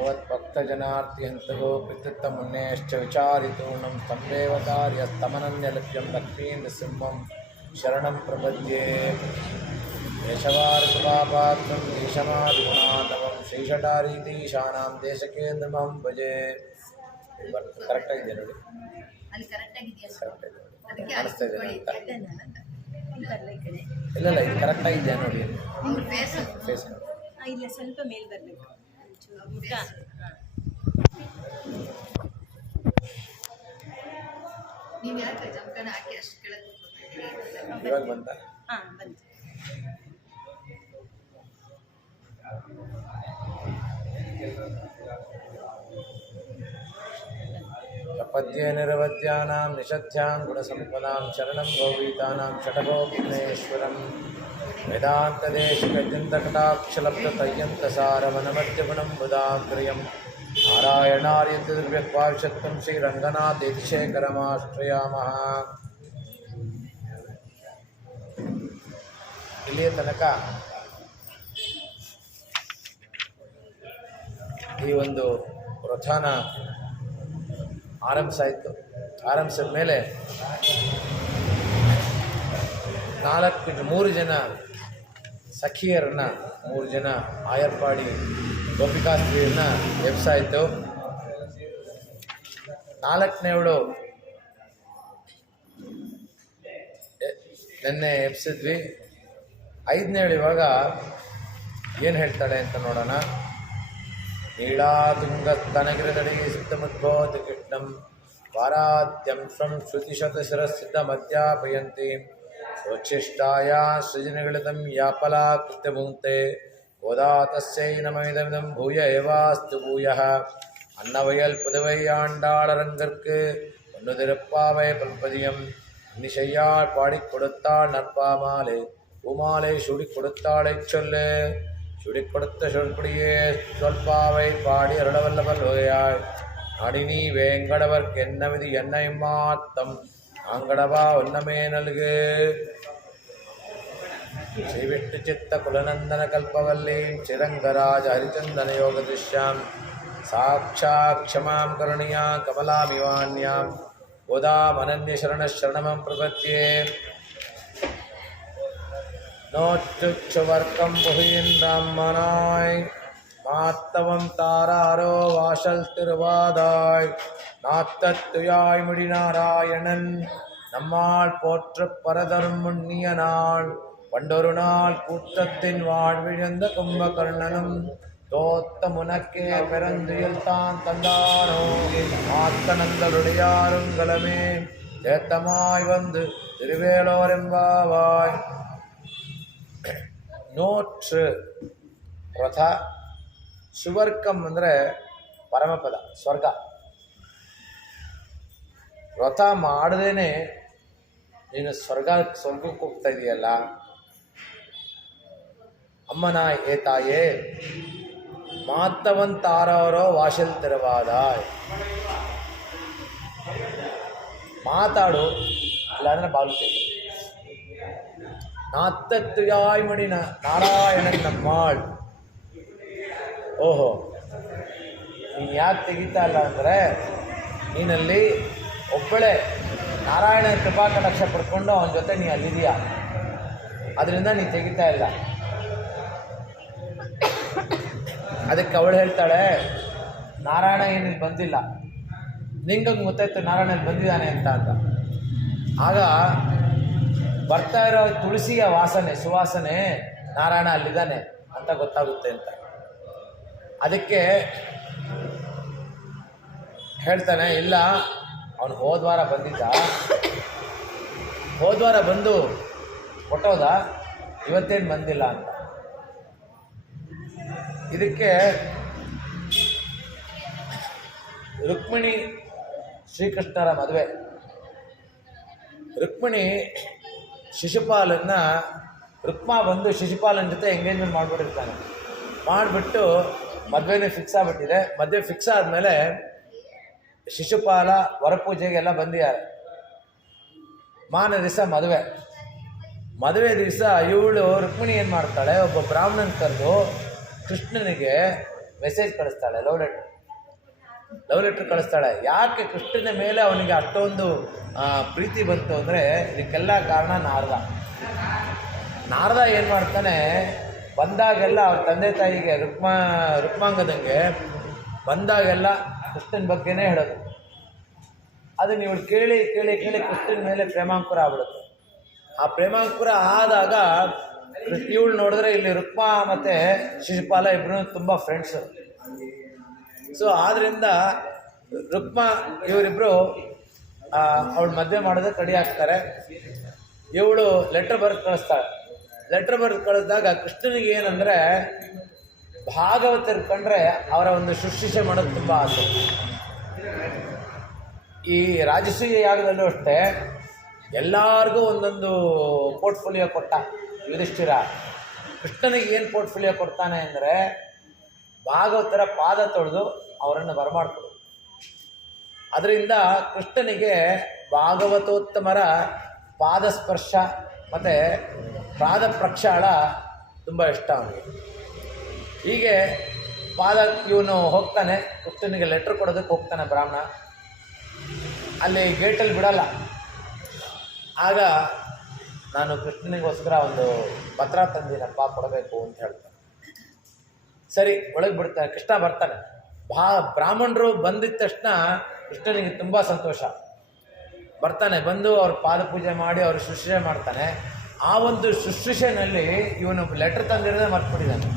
भवद्भक्तजनार्तिहन्तः पितृत्तमुन्नेश्च विचारितूर्णं स्तम्भेवतार्यस्तमनन्यलभ्यं लक्ष्मीन्द्रसिंहं शरणं प्रपद्ये केशवार्कपापात्रं देशमादिगुणानवं श्रीषटारीतीशानां देशकेन्द्रमहं भजे ಕರೆಕ್ಟ್ ಆಗಿದೆ ನೋಡಿ ಅಲ್ಲಿ ಕರೆಕ್ಟ್ ಆಗಿದೆಯಾ ಅದಕ್ಕೆ ಕಾಣಿಸ್ತಾ ಇದೆ ಇಲ್ಲ ಇದು ಕರೆಕ್ಟ್ ಆಗಿದೆ ನೋಡಿ ಫೇಸ್ ಫೇಸ್ ಇಲ್ಲ ಸ್ವಲ್ಪ ಮೇಲೆ ಬರಬೇಕು ನೀವು ಯಾಕೆ ಜಂಕನ ಹಾಕಿ ಅಷ್ಟು ಕೆಳಗೆ ಇವಾಗ ಬಂತ ಬಂತು पद्ये निरवद्यानां निषध्यां गुणसम्पदां शरणं भवभीतानां षटकोपनेश्वरं वेदान्तदेशिकचिन्तकटाक्षलब्धतय्यन्तसारवनमध्यगुणं बुधाग्र्यं नारायणार्यद्रव्यक्वाविशत्वं श्रीरङ्गनाथेति शेखरमाश्रयामः. ಇಲ್ಲಿಯ ತನಕ ಈ ಒಂದು ವ್ರತನ ಆರಂಭಿಸಿದ ಮೇಲೆ 3 ಜನ ಸಖಿಯರನ್ನ 3 ಜನ ಆಯರ್ಪಾಡಿ ಗೋಪಿಕಾಸ್ತ್ರೀಯರನ್ನ ಎಬ್ಸಾಯಿತು. 4ನೇವಳು ನೆನ್ನೆ ಎಬ್ಸಿದ್ವಿ. 5ನೇವಳು ಇವಾಗ ಏನು ಹೇಳ್ತಾಳೆ ಅಂತ ನೋಡೋಣ. ನೀಳಾತುಂಗಸ್ತನಗಿರಿದಡಿಗೆ ಸಿದ್ಧಮುದ್ಭೋತಿ ಕೃಷ್ಣಂ ವಾರಾದ್ಯಂ ಸ್ವಂ ಶ್ರುತಿಶತಶಿರಸ್ಥಿತಮಧ್ಯಾಪಯಂತಿ ಸ್ವಚ್ಛಿಷ್ಟಾಯ ಸೃಜನಗಳಿತಂ ಯಾಪಲಾ ಕೃತ್ಯಭುಂಕ್ತೆ ಗೋದಾ ತಸ್ಯೈ ನಮವಿದಮಿದಂ ಭೂಯ ಏವಾಸ್ತು ಭೂಯಃ ಅನ್ನವಯಲ್ புதுவை ஆண்டாளரங்கற்கு ஒன்னுதிருப்பாவை பல்பதியம் இன்னிசையாள் பாடிக் கொடுத்தாள் நற்பாமாலே பூமாலை சூடிக் கொடுத்தாளை சொல்லு சுடிக் கொடுத்த சொற்குடியே சொல்பாவை பாடி அருளவல்லவல் வகையாய் நாடினி வேங்கடவர்க்கு என்ன விதி என்னை மாத்தம் ஆங்கடவா ஒன்னமே நல்கு ஸ்ரீவிஷ்ணு சித்த குலநந்தன கல்பவல்லீம் சிரங்கராஜ ஹரிச்சந்தன யோக திருஷ்யாம் சாட்சாத் க்ஷமாம் கருணியா கமலாமிவான்யாம் கோதாமனன்ய சரணமம் பிரபத்யே. நோச்சுவர்க்கம் புகியின் பிராமணாய் மாத்தவம் தாராரோ வாசல் திருவாதாய் நாத்தத்துயாய் முடி நாராயணன் நம்மால் போற்று பரதரும் முன்னிய நாள் பண்டொரு நாள் கூட்டத்தின் வாழ்விழந்த கும்பகர்ணனும் தோத்த முனக்கே பிறந்துயில் தான் தந்தானோ ஆத்தனங்களுடையாருங்களமே ஏத்தமாய் வந்து திருவேலோரெம்பாவாய். ನೋಟ್ರು ವ್ರತ ಸುವರ್ಕಂ ಅಂದರೆ ಪರಮಪದ ಸ್ವರ್ಗ. ವ್ರತ ಮಾಡದೇನೆ ನೀನು ಸ್ವರ್ಗಕ್ಕೆ ಹೋಗ್ತಾ ಇದೆಯಲ್ಲ. ಅಮ್ಮನ ಏ ತಾಯೇ ಮಾತವಂತಾರೋ ವಾಶಲ್ ತೆರವಾದಾಯ್. ಮಾತಾಡು ಇಲ್ಲಾಂದ್ರೆ ಬಾಲ್ತೆ. ನಾತ್ತತ್ತುಯಾಯ್ ಮಡಿನ ನಾರಾಯಣನ್ ನಮ್ಮಾಳ್. ಓಹೋ, ನೀನು ಯಾಕೆ ತೆಗಿತಾ ಇಲ್ಲ ಅಂದರೆ ನೀನಲ್ಲಿ ಒಬ್ಬಳೇ ನಾರಾಯಣನ ಕೃಪಾ ಕಟಾಕ್ಷ ಪಡ್ಕೊಂಡು ಅವನ ಜೊತೆ ನೀ ಅಲ್ಲಿದೆಯಾ, ಅದರಿಂದ ನೀನು ತೆಗಿತಾ ಇಲ್ಲ. ಅದಕ್ಕೆ ಅವಳು ಹೇಳ್ತಾಳೆ ನಾರಾಯಣ ಏನಿಲ್ಲಿ ಬಂದಿಲ್ಲ, ನಿಂಗಂಗೆ ಗೊತ್ತಾಯ್ತು ನಾರಾಯಣಲ್ಲಿ ಬಂದಿದ್ದಾನೆ ಅಂತ. ಆಗ ಬರ್ತಾ ಇರೋ ತುಳಸಿಯ ವಾಸನೆ ಸುವಾಸನೆ ನಾರಾಯಣ ಅಲ್ಲಿದ್ದಾನೆ ಅಂತ ಗೊತ್ತಾಗುತ್ತೆ ಅಂತ. ಅದಕ್ಕೆ ಹೇಳ್ತಾನೆ ಇಲ್ಲ, ಅವನು ಹೋದ್ವಾರ ಬಂದಿದ್ದ, ಹೋದ್ವಾರ ಬಂದು ಕೊಟ್ಟೋದ, ಇವತ್ತೇನು ಬಂದಿಲ್ಲ ಅಂತ. ಇದಕ್ಕೆ ರುಕ್ಮಿಣಿ ಶ್ರೀಕೃಷ್ಣರ ಮದುವೆ. ರುಕ್ಮಿಣಿ ಶಿಶುಪಾಲನ್ನ ರುಕ್ಮಾ ಬಂದು ಶಿಶುಪಾಲನ ಜೊತೆ ಎಂಗೇಜ್ಮೆಂಟ್ ಮಾಡಿಬಿಟ್ಟಿರ್ತಾನೆ. ಮಾಡಿಬಿಟ್ಟು ಮದುವೆನೇ ಫಿಕ್ಸ್ ಆಗಿಬಿಟ್ಟಿದೆ. ಮದುವೆ ಫಿಕ್ಸ್ ಆದಮೇಲೆ ಶಿಶುಪಾಲ ವರಪೂಜೆಗೆಲ್ಲ ಬಂದಿದ್ದಾರೆ. ಮಾನ ದಿವಸ ಮದುವೆ ದಿವಸ ಇವಳು ರುಕ್ಮಿಣಿ ಏನು ಮಾಡ್ತಾಳೆ, ಒಬ್ಬ ಬ್ರಾಹ್ಮಣನ ಕರೆದು ಕೃಷ್ಣನಿಗೆ ಮೆಸೇಜ್ ಕಳಿಸ್ತಾಳೆ, ಲವ್ ಲೆಟ್ರ್ ಕಳಿಸ್ತಾಳೆ. ಯಾಕೆ ಕೃಷ್ಣನ ಮೇಲೆ ಅವನಿಗೆ ಅಷ್ಟೊಂದು ಪ್ರೀತಿ ಬಂತು ಅಂದರೆ ಇದಕ್ಕೆಲ್ಲ ಕಾರಣ ನಾರದ ಏನು ಮಾಡ್ತಾನೆ, ಬಂದಾಗೆಲ್ಲ ಅವ್ರ ತಂದೆ ತಾಯಿಗೆ ರುಕ್ಮಾಂಗದಂಗೆ ಬಂದಾಗೆಲ್ಲ ಕೃಷ್ಣನ ಬಗ್ಗೆನೇ ಹೇಳೋದು. ಅದನ್ನು ಇವಳು ಕೇಳಿ ಕೇಳಿ ಕೇಳಿ ಕೃಷ್ಣನ ಮೇಲೆ ಪ್ರೇಮಾಂಕುರ ಆಗ್ಬಿಡುತ್ತೆ. ಆ ಪ್ರೇಮಾಂಕುರ ಆದಾಗ ಇವಳು ನೋಡಿದ್ರೆ ಇಲ್ಲಿ ರುಕ್ಮ ಮತ್ತು ಶಿಶುಪಾಲ ಇಬ್ಬರು ತುಂಬ ಫ್ರೆಂಡ್ಸು. ಸೊ ಆದ್ದರಿಂದ ರುಕ್ಮ ಇವರಿಬ್ಬರು ಅವಳು ಮದುವೆ ಮಾಡೋದಕ್ಕೆ ರೆಡಿ ಆಗ್ತಾರೆ. ಇವಳು ಲೆಟ್ರ್ ಬರೆದು ಕಳಿಸ್ತಾಳೆ. ಲೆಟ್ರ್ ಬರೆದು ಕಳಿಸಿದಾಗ ಕೃಷ್ಣನಿಗೆ ಏನಂದರೆ ಭಾಗವತರು ಕಂಡ್ರೆ ಅವರ ಒಂದು ಶುಶ್ರೂಷೆ ಮಾಡೋದು ತುಂಬ ಆಸೆ. ಈ ರಾಜಸೂಯ ಯಾಗದಲ್ಲೂ ಅಷ್ಟೇ ಎಲ್ಲರಿಗೂ ಒಂದೊಂದು ಪೋರ್ಟ್ಫೋಲಿಯೋ ಕೊಟ್ಟ ಯುಧಿಷ್ಠಿರ. ಕೃಷ್ಣನಿಗೆ ಏನು ಪೋರ್ಟ್ಫೋಲಿಯೋ ಕೊಡ್ತಾನೆ ಅಂದರೆ ಭಾಗವತರ ಪಾದ ತೊಳೆದು ಅವರನ್ನು ಬರಮಾಡ್ಕೊಡು. ಅದರಿಂದ ಕೃಷ್ಣನಿಗೆ ಭಾಗವತೋತ್ತಮರ ಪಾದಸ್ಪರ್ಶ ಮತ್ತು ಪಾದ ಪ್ರಕ್ಷಾಳ ತುಂಬ ಇಷ್ಟ ಅವನಿಗೆ. ಹೀಗೆ ಇವನು ಹೋಗ್ತಾನೆ, ಕೃಷ್ಣನಿಗೆ ಲೆಟ್ರ್ ಕೊಡೋದಕ್ಕೆ ಹೋಗ್ತಾನೆ ಬ್ರಾಹ್ಮಣ. ಅಲ್ಲಿ ಗೇಟಲ್ಲಿ ಬಿಡಲ್ಲ. ಆಗ ನಾನು ಕೃಷ್ಣನಿಗೋಸ್ಕರ ಒಂದು ಪತ್ರ ತಂದಿನಪ್ಪ ಕೊಡಬೇಕು ಅಂತ ಹೇಳ್ತಾನೆ. ಸರಿ, ಒಳಗೆ ಬಿಡ್ತಾನೆ. ಕೃಷ್ಣ ಬರ್ತಾನೆ. ಬ್ರಾಹ್ಮಣರು ಬಂದಿದ್ದ ತಕ್ಷಣ ಕೃಷ್ಣನಿಗೆ ತುಂಬ ಸಂತೋಷ. ಬರ್ತಾನೆ, ಬಂದು ಅವ್ರ ಪಾದ ಪೂಜೆ ಮಾಡಿ ಅವ್ರ ಶುಶ್ರೂಷೆ ಮಾಡ್ತಾನೆ. ಆ ಒಂದು ಶುಶ್ರೂಷೆನಲ್ಲಿ ಇವನು ಲೆಟ್ರ್ ತಂದಿರೋದೇ ಮರ್ತ್ಬಿಟ್ಟಿದ್ದಾನೆ.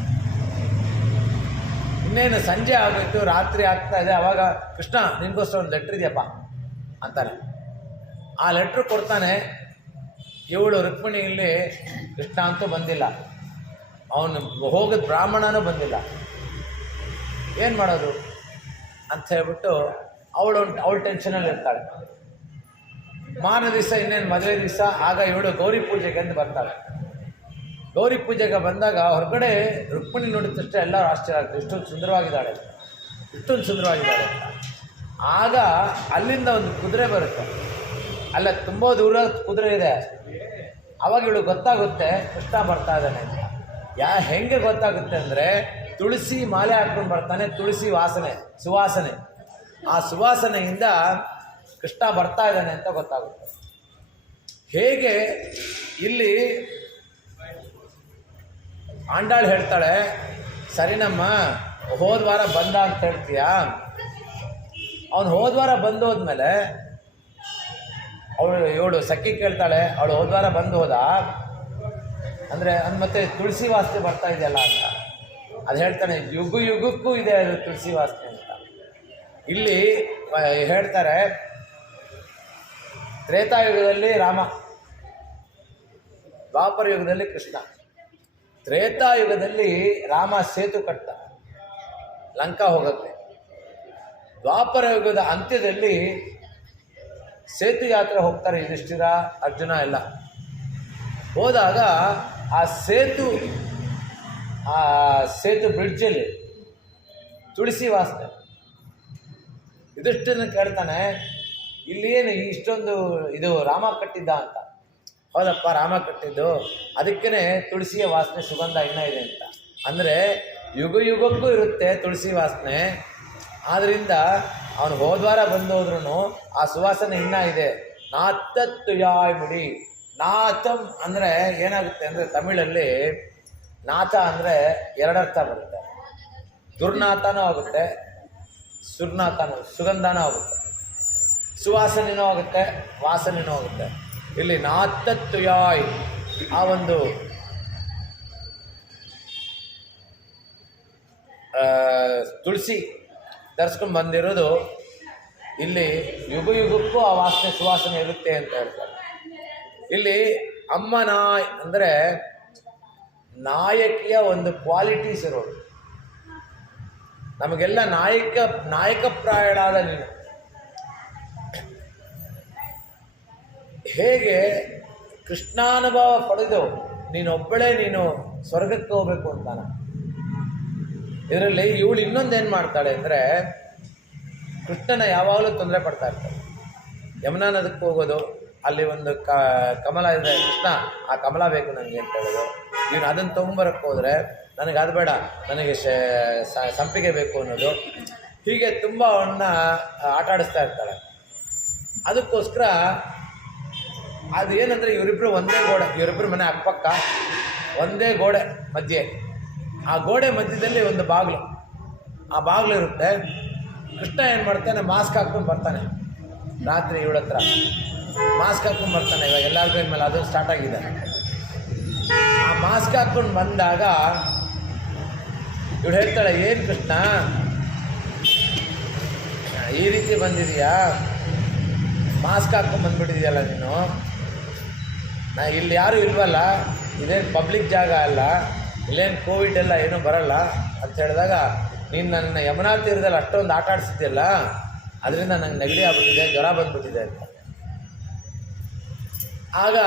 ಇನ್ನೇನು ಸಂಜೆ ಆಗೋಯ್ತು, ರಾತ್ರಿ ಆಗ್ತಾ ಇದೆ. ಆವಾಗ ಕೃಷ್ಣ ನಿನಗೋಸ್ಕರ ಒಂದು ಲೆಟ್ರ್ ಇದೆಯಪ್ಪ ಅಂತಾನೆ. ಆ ಲೆಟ್ರ್ ಕೊಡ್ತಾನೆ. ಇವಳು ರುಕ್ಮಿಣಿ ಇಲ್ಲಿ ಕೃಷ್ಣ ಅಂತೂ ಬಂದಿಲ್ಲ, ಅವನು ಹೋಗಿದ ಬ್ರಾಹ್ಮಣನೂ ಬಂದಿಲ್ಲ, ಏನು ಮಾಡೋದು ಅಂತ ಹೇಳ್ಬಿಟ್ಟು ಅವಳು ಟೆನ್ಷನಲ್ಲಿ ಇರ್ತಾಳೆ. ಮಾರನೇ ದಿವಸ ಇನ್ನೇನು ಮದುವೆ ದಿವಸ. ಆಗ ಇವಳು ಗೌರಿ ಪೂಜೆಗೆ ಅಂತ ಬರ್ತಾಳೆ. ಗೌರಿ ಪೂಜೆಗೆ ಬಂದಾಗ ಹೊರಗಡೆ ರುಕ್ಮಿಣಿ ನೋಡಿದ ತಕ್ಷಣ ಎಲ್ಲರೂ ಆಶ್ಚರ್ಯ ಆಗ್ತದೆ, ಇಷ್ಟೊಂದು ಸುಂದರವಾಗಿದ್ದಾಳೆ ಅಂತ. ಆಗ ಅಲ್ಲಿಂದ ಒಂದು ಕುದುರೆ ಬರುತ್ತೆ. ಅಲ್ಲ, ತುಂಬ ದೂರ ಕುದುರೆ ಇದೆ. ಅವಾಗ ಇವಳು ಗೊತ್ತಾಗುತ್ತೆ ಕೃಷ್ಣ ಬರ್ತಾ ಇದ್ದಾನೆ ಅಂತ. ಹೆಂಗೆ ಗೊತ್ತಾಗುತ್ತೆ ಅಂದರೆ ತುಳಸಿ ಮಾಲೆ ಹಾಕ್ಕೊಂಡು ಬರ್ತಾನೆ. ತುಳಸಿ ಸುವಾಸನೆ, ಆ ಸುವಾಸನೆಯಿಂದ ಕೃಷ್ಣ ಬರ್ತಾ ಇದ್ದಾನೆ ಅಂತ ಗೊತ್ತಾಗುತ್ತೆ. ಹೇಗೆ ಇಲ್ಲಿ ಆಂಡಾಳು ಹೇಳ್ತಾಳೆ, ಸರಿನಮ್ಮ ಹೋದ ವಾರ ಬಂದ ಅಂತ ಹೇಳ್ತೀಯಾ. ಅವನು ಹೋದ ವಾರ ಬಂದು ಹೋದ್ಮೇಲೆ ಇವಳು ಸಖಿ ಕೇಳ್ತಾಳೆ, ಅವಳು ಹೋದ ವಾರ ಬಂದು ಹೋದ ಅಂದರೆ ಮತ್ತೆ ತುಳಸಿ ವಾಸನೆ ಬರ್ತಾ ಇದೆಯಲ್ಲ ಅಂತ. ಅದು ಹೇಳ್ತಾನೆ, ಯುಗಕ್ಕೂ ಇದೆ ಅದು ತುಳಸಿ ವಾಸನೆ ಅಂತ. ಇಲ್ಲಿ ಹೇಳ್ತಾರೆ, ತ್ರೇತಾಯುಗದಲ್ಲಿ ರಾಮ, ದ್ವಾಪರ ಯುಗದಲ್ಲಿ ಕೃಷ್ಣ. ತ್ರೇತಾಯುಗದಲ್ಲಿ ರಾಮ ಸೇತು ಕಟ್ಟ ಲಂಕಾ ಹೋಗುತ್ತೆ. ದ್ವಾಪರ ಯುಗದ ಅಂತ್ಯದಲ್ಲಿ ಸೇತು ಯಾತ್ರೆ ಹೋಗ್ತಾರೆ ಯುಧಿಷ್ಠಿರ, ಅರ್ಜುನ ಎಲ್ಲ. ಹೋದಾಗ ಆ ಸೇತು ಬ್ರಿಡ್ಜಲ್ಲಿ ತುಳಸಿ ವಾಸನೆ. ಯುಧಿಷ್ಠಿರನ ಕೇಳ್ತಾನೆ, ಇಲ್ಲಿ ಏನು ಇಷ್ಟೊಂದು ಇದು ರಾಮ ಕಟ್ಟಿದ್ದ ಅಂತ. ಹೌದಪ್ಪ, ರಾಮ ಕಟ್ಟಿದ್ದು, ಅದಕ್ಕೇ ತುಳಸಿಯ ವಾಸನೆ ಸುಗಂಧ ಇನ್ನೂ ಇದೆ ಅಂತ. ಅಂದರೆ ಯುಗಕ್ಕೂ ಇರುತ್ತೆ ತುಳಸಿ ವಾಸನೆ. ಆದ್ದರಿಂದ ಅವನು ಹೋದ್ವಾರ ಬಂದು ಹೋದ್ರೂ ಆ ಸುವಾಸನೆ ಇನ್ನೂ ಇದೆ. ನಾತತ್ತು ಯಾಯ್ ಮುಡಿ. ನಾಥಂ ಅಂದರೆ ಏನಾಗುತ್ತೆ ಅಂದರೆ ತಮಿಳಲ್ಲಿ ನಾಥ ಅಂದರೆ ಎರಡರ್ಥ ಬರುತ್ತೆ. ದುರ್ನಾಥನೂ ಆಗುತ್ತೆ, ಸುರ್ನಾಥನೂ, ಸುಗಂಧನೂ ಆಗುತ್ತೆ, ಸುವಾಸನೆನೂ ಆಗುತ್ತೆ, ವಾಸನೆನೂ ಆಗುತ್ತೆ. ಇಲ್ಲಿ ನಾತತ್ತು ಯಾಯ್ ಆ ಒಂದು ತುಳಸಿ ಧರಿಸ್ಕೊಂಡು ಬಂದಿರೋದು ಇಲ್ಲಿ ಯುಗಕ್ಕೂ ಆ ವಾಸನೆ ಸುವಾಸನೆ ಇರುತ್ತೆ ಅಂತ ಹೇಳ್ತಾರೆ. ಇಲ್ಲಿ ಅಮ್ಮ ನಾಯ್ ಅಂದರೆ ನಾಯಕಿಯ ಒಂದು ಕ್ವಾಲಿಟೀಸ್ ಇರೋದು. ನಮಗೆಲ್ಲ ನಾಯಕಪ್ರಾಯಳಾದ ನೀನು. ಹೇಗೆ ಕೃಷ್ಣಾನುಭವ ಪಡೆದು ನೀನೊಬ್ಬಳೇ ನೀನು ಸ್ವರ್ಗಕ್ಕೆ ಹೋಗ್ಬೇಕು ಅಂತಾನ. ಇದರಲ್ಲಿ ಇವಳು ಇನ್ನೊಂದೇನು ಮಾಡ್ತಾಳೆ ಅಂದರೆ ಕೃಷ್ಣನ ಯಾವಾಗಲೂ ತೊಂದರೆ ಪಡ್ತಾ ಇರ್ತಾಳೆ. ಯಮುನಾ ನದಕ್ಕೆ ಹೋಗೋದು, ಅಲ್ಲಿ ಒಂದು ಕಮಲ ಇದೆ, ಕೃಷ್ಣ ಆ ಕಮಲ ಬೇಕು ನನಗೆ ಅಂತ ಹೇಳೋದು. ಇವನು ಅದನ್ನು ತೊಗೊಂಬರಕ್ಕೆ ಹೋದರೆ ನನಗೆ ಅದು ಬೇಡ, ನನಗೆ ಸಂಪಿಗೆ ಬೇಕು ಅನ್ನೋದು. ಹೀಗೆ ತುಂಬ ಅವನ್ನ ಆಟ ಆಡಿಸ್ತಾ ಇರ್ತಾಳೆ. ಅದಕ್ಕೋಸ್ಕರ ಅದು ಏನಂದರೆ ಇವರಿಬ್ಬರು ಒಂದೇ ಗೋಡೆ, ಇವರಿಬ್ಬರು ಮನೆ ಅಕ್ಕಪಕ್ಕ ಒಂದೇ ಗೋಡೆ ಮಧ್ಯೆ. ಆ ಗೋಡೆ ಮಧ್ಯದಲ್ಲಿ ಒಂದು ಬಾಗಿಲು, ಆ ಬಾಗಿಲು ಇರುತ್ತೆ. ಕೃಷ್ಣ ಏನು ಮಾಡ್ತಾನೆ, ಮಾಸ್ಕ್ ಹಾಕ್ಕೊಂಡು ಬರ್ತಾನೆ ರಾತ್ರಿ ಇವಳ ಹತ್ರ. ಮಾಸ್ಕ್ ಹಾಕ್ಕೊಂಡು ಬರ್ತಾನೆ. ಇವಾಗ ಎಲ್ಲರಿಗೂ ಇನ್ಮೇಲೆ ಅದು ಸ್ಟಾರ್ಟ್ ಆಗಿದೆ. ಆ ಮಾಸ್ಕ್ ಹಾಕ್ಕೊಂಡು ಬಂದಾಗ ಇವಳು ಹೇಳ್ತಾಳೆ, ಏನು ಕೃಷ್ಣ ಈ ರೀತಿ ಬಂದಿದೀಯಾ, ಮಾಸ್ಕ್ ಹಾಕ್ಕೊಂಡು ಬಂದ್ಬಿಟ್ಟಿದೆಯಲ್ಲ ನೀನು, ಇಲ್ಲಿ ಯಾರೂ ಇಲ್ವಲ್ಲ, ಇದೇನು ಪಬ್ಲಿಕ್ ಜಾಗ ಅಲ್ಲ, ಇಲ್ಲೇನು ಕೋವಿಡ್ ಎಲ್ಲ ಏನೂ ಬರಲ್ಲ ಅಂತ ಹೇಳಿದಾಗ, ನೀನು ನನ್ನ ಯಮುನಾ ತೀರದಲ್ಲಿ ಅಷ್ಟೊಂದು ಆಟ ಆಡಿಸಿದ್ಯಲ್ಲ, ಅದರಿಂದ ನಂಗೆ ನೆಗಡಿ ಆಗ್ಬಿಟ್ಟಿದೆ, ಜ್ವರ ಬಂದ್ಬಿಟ್ಟಿದೆ ಅಂತ. ಆಗ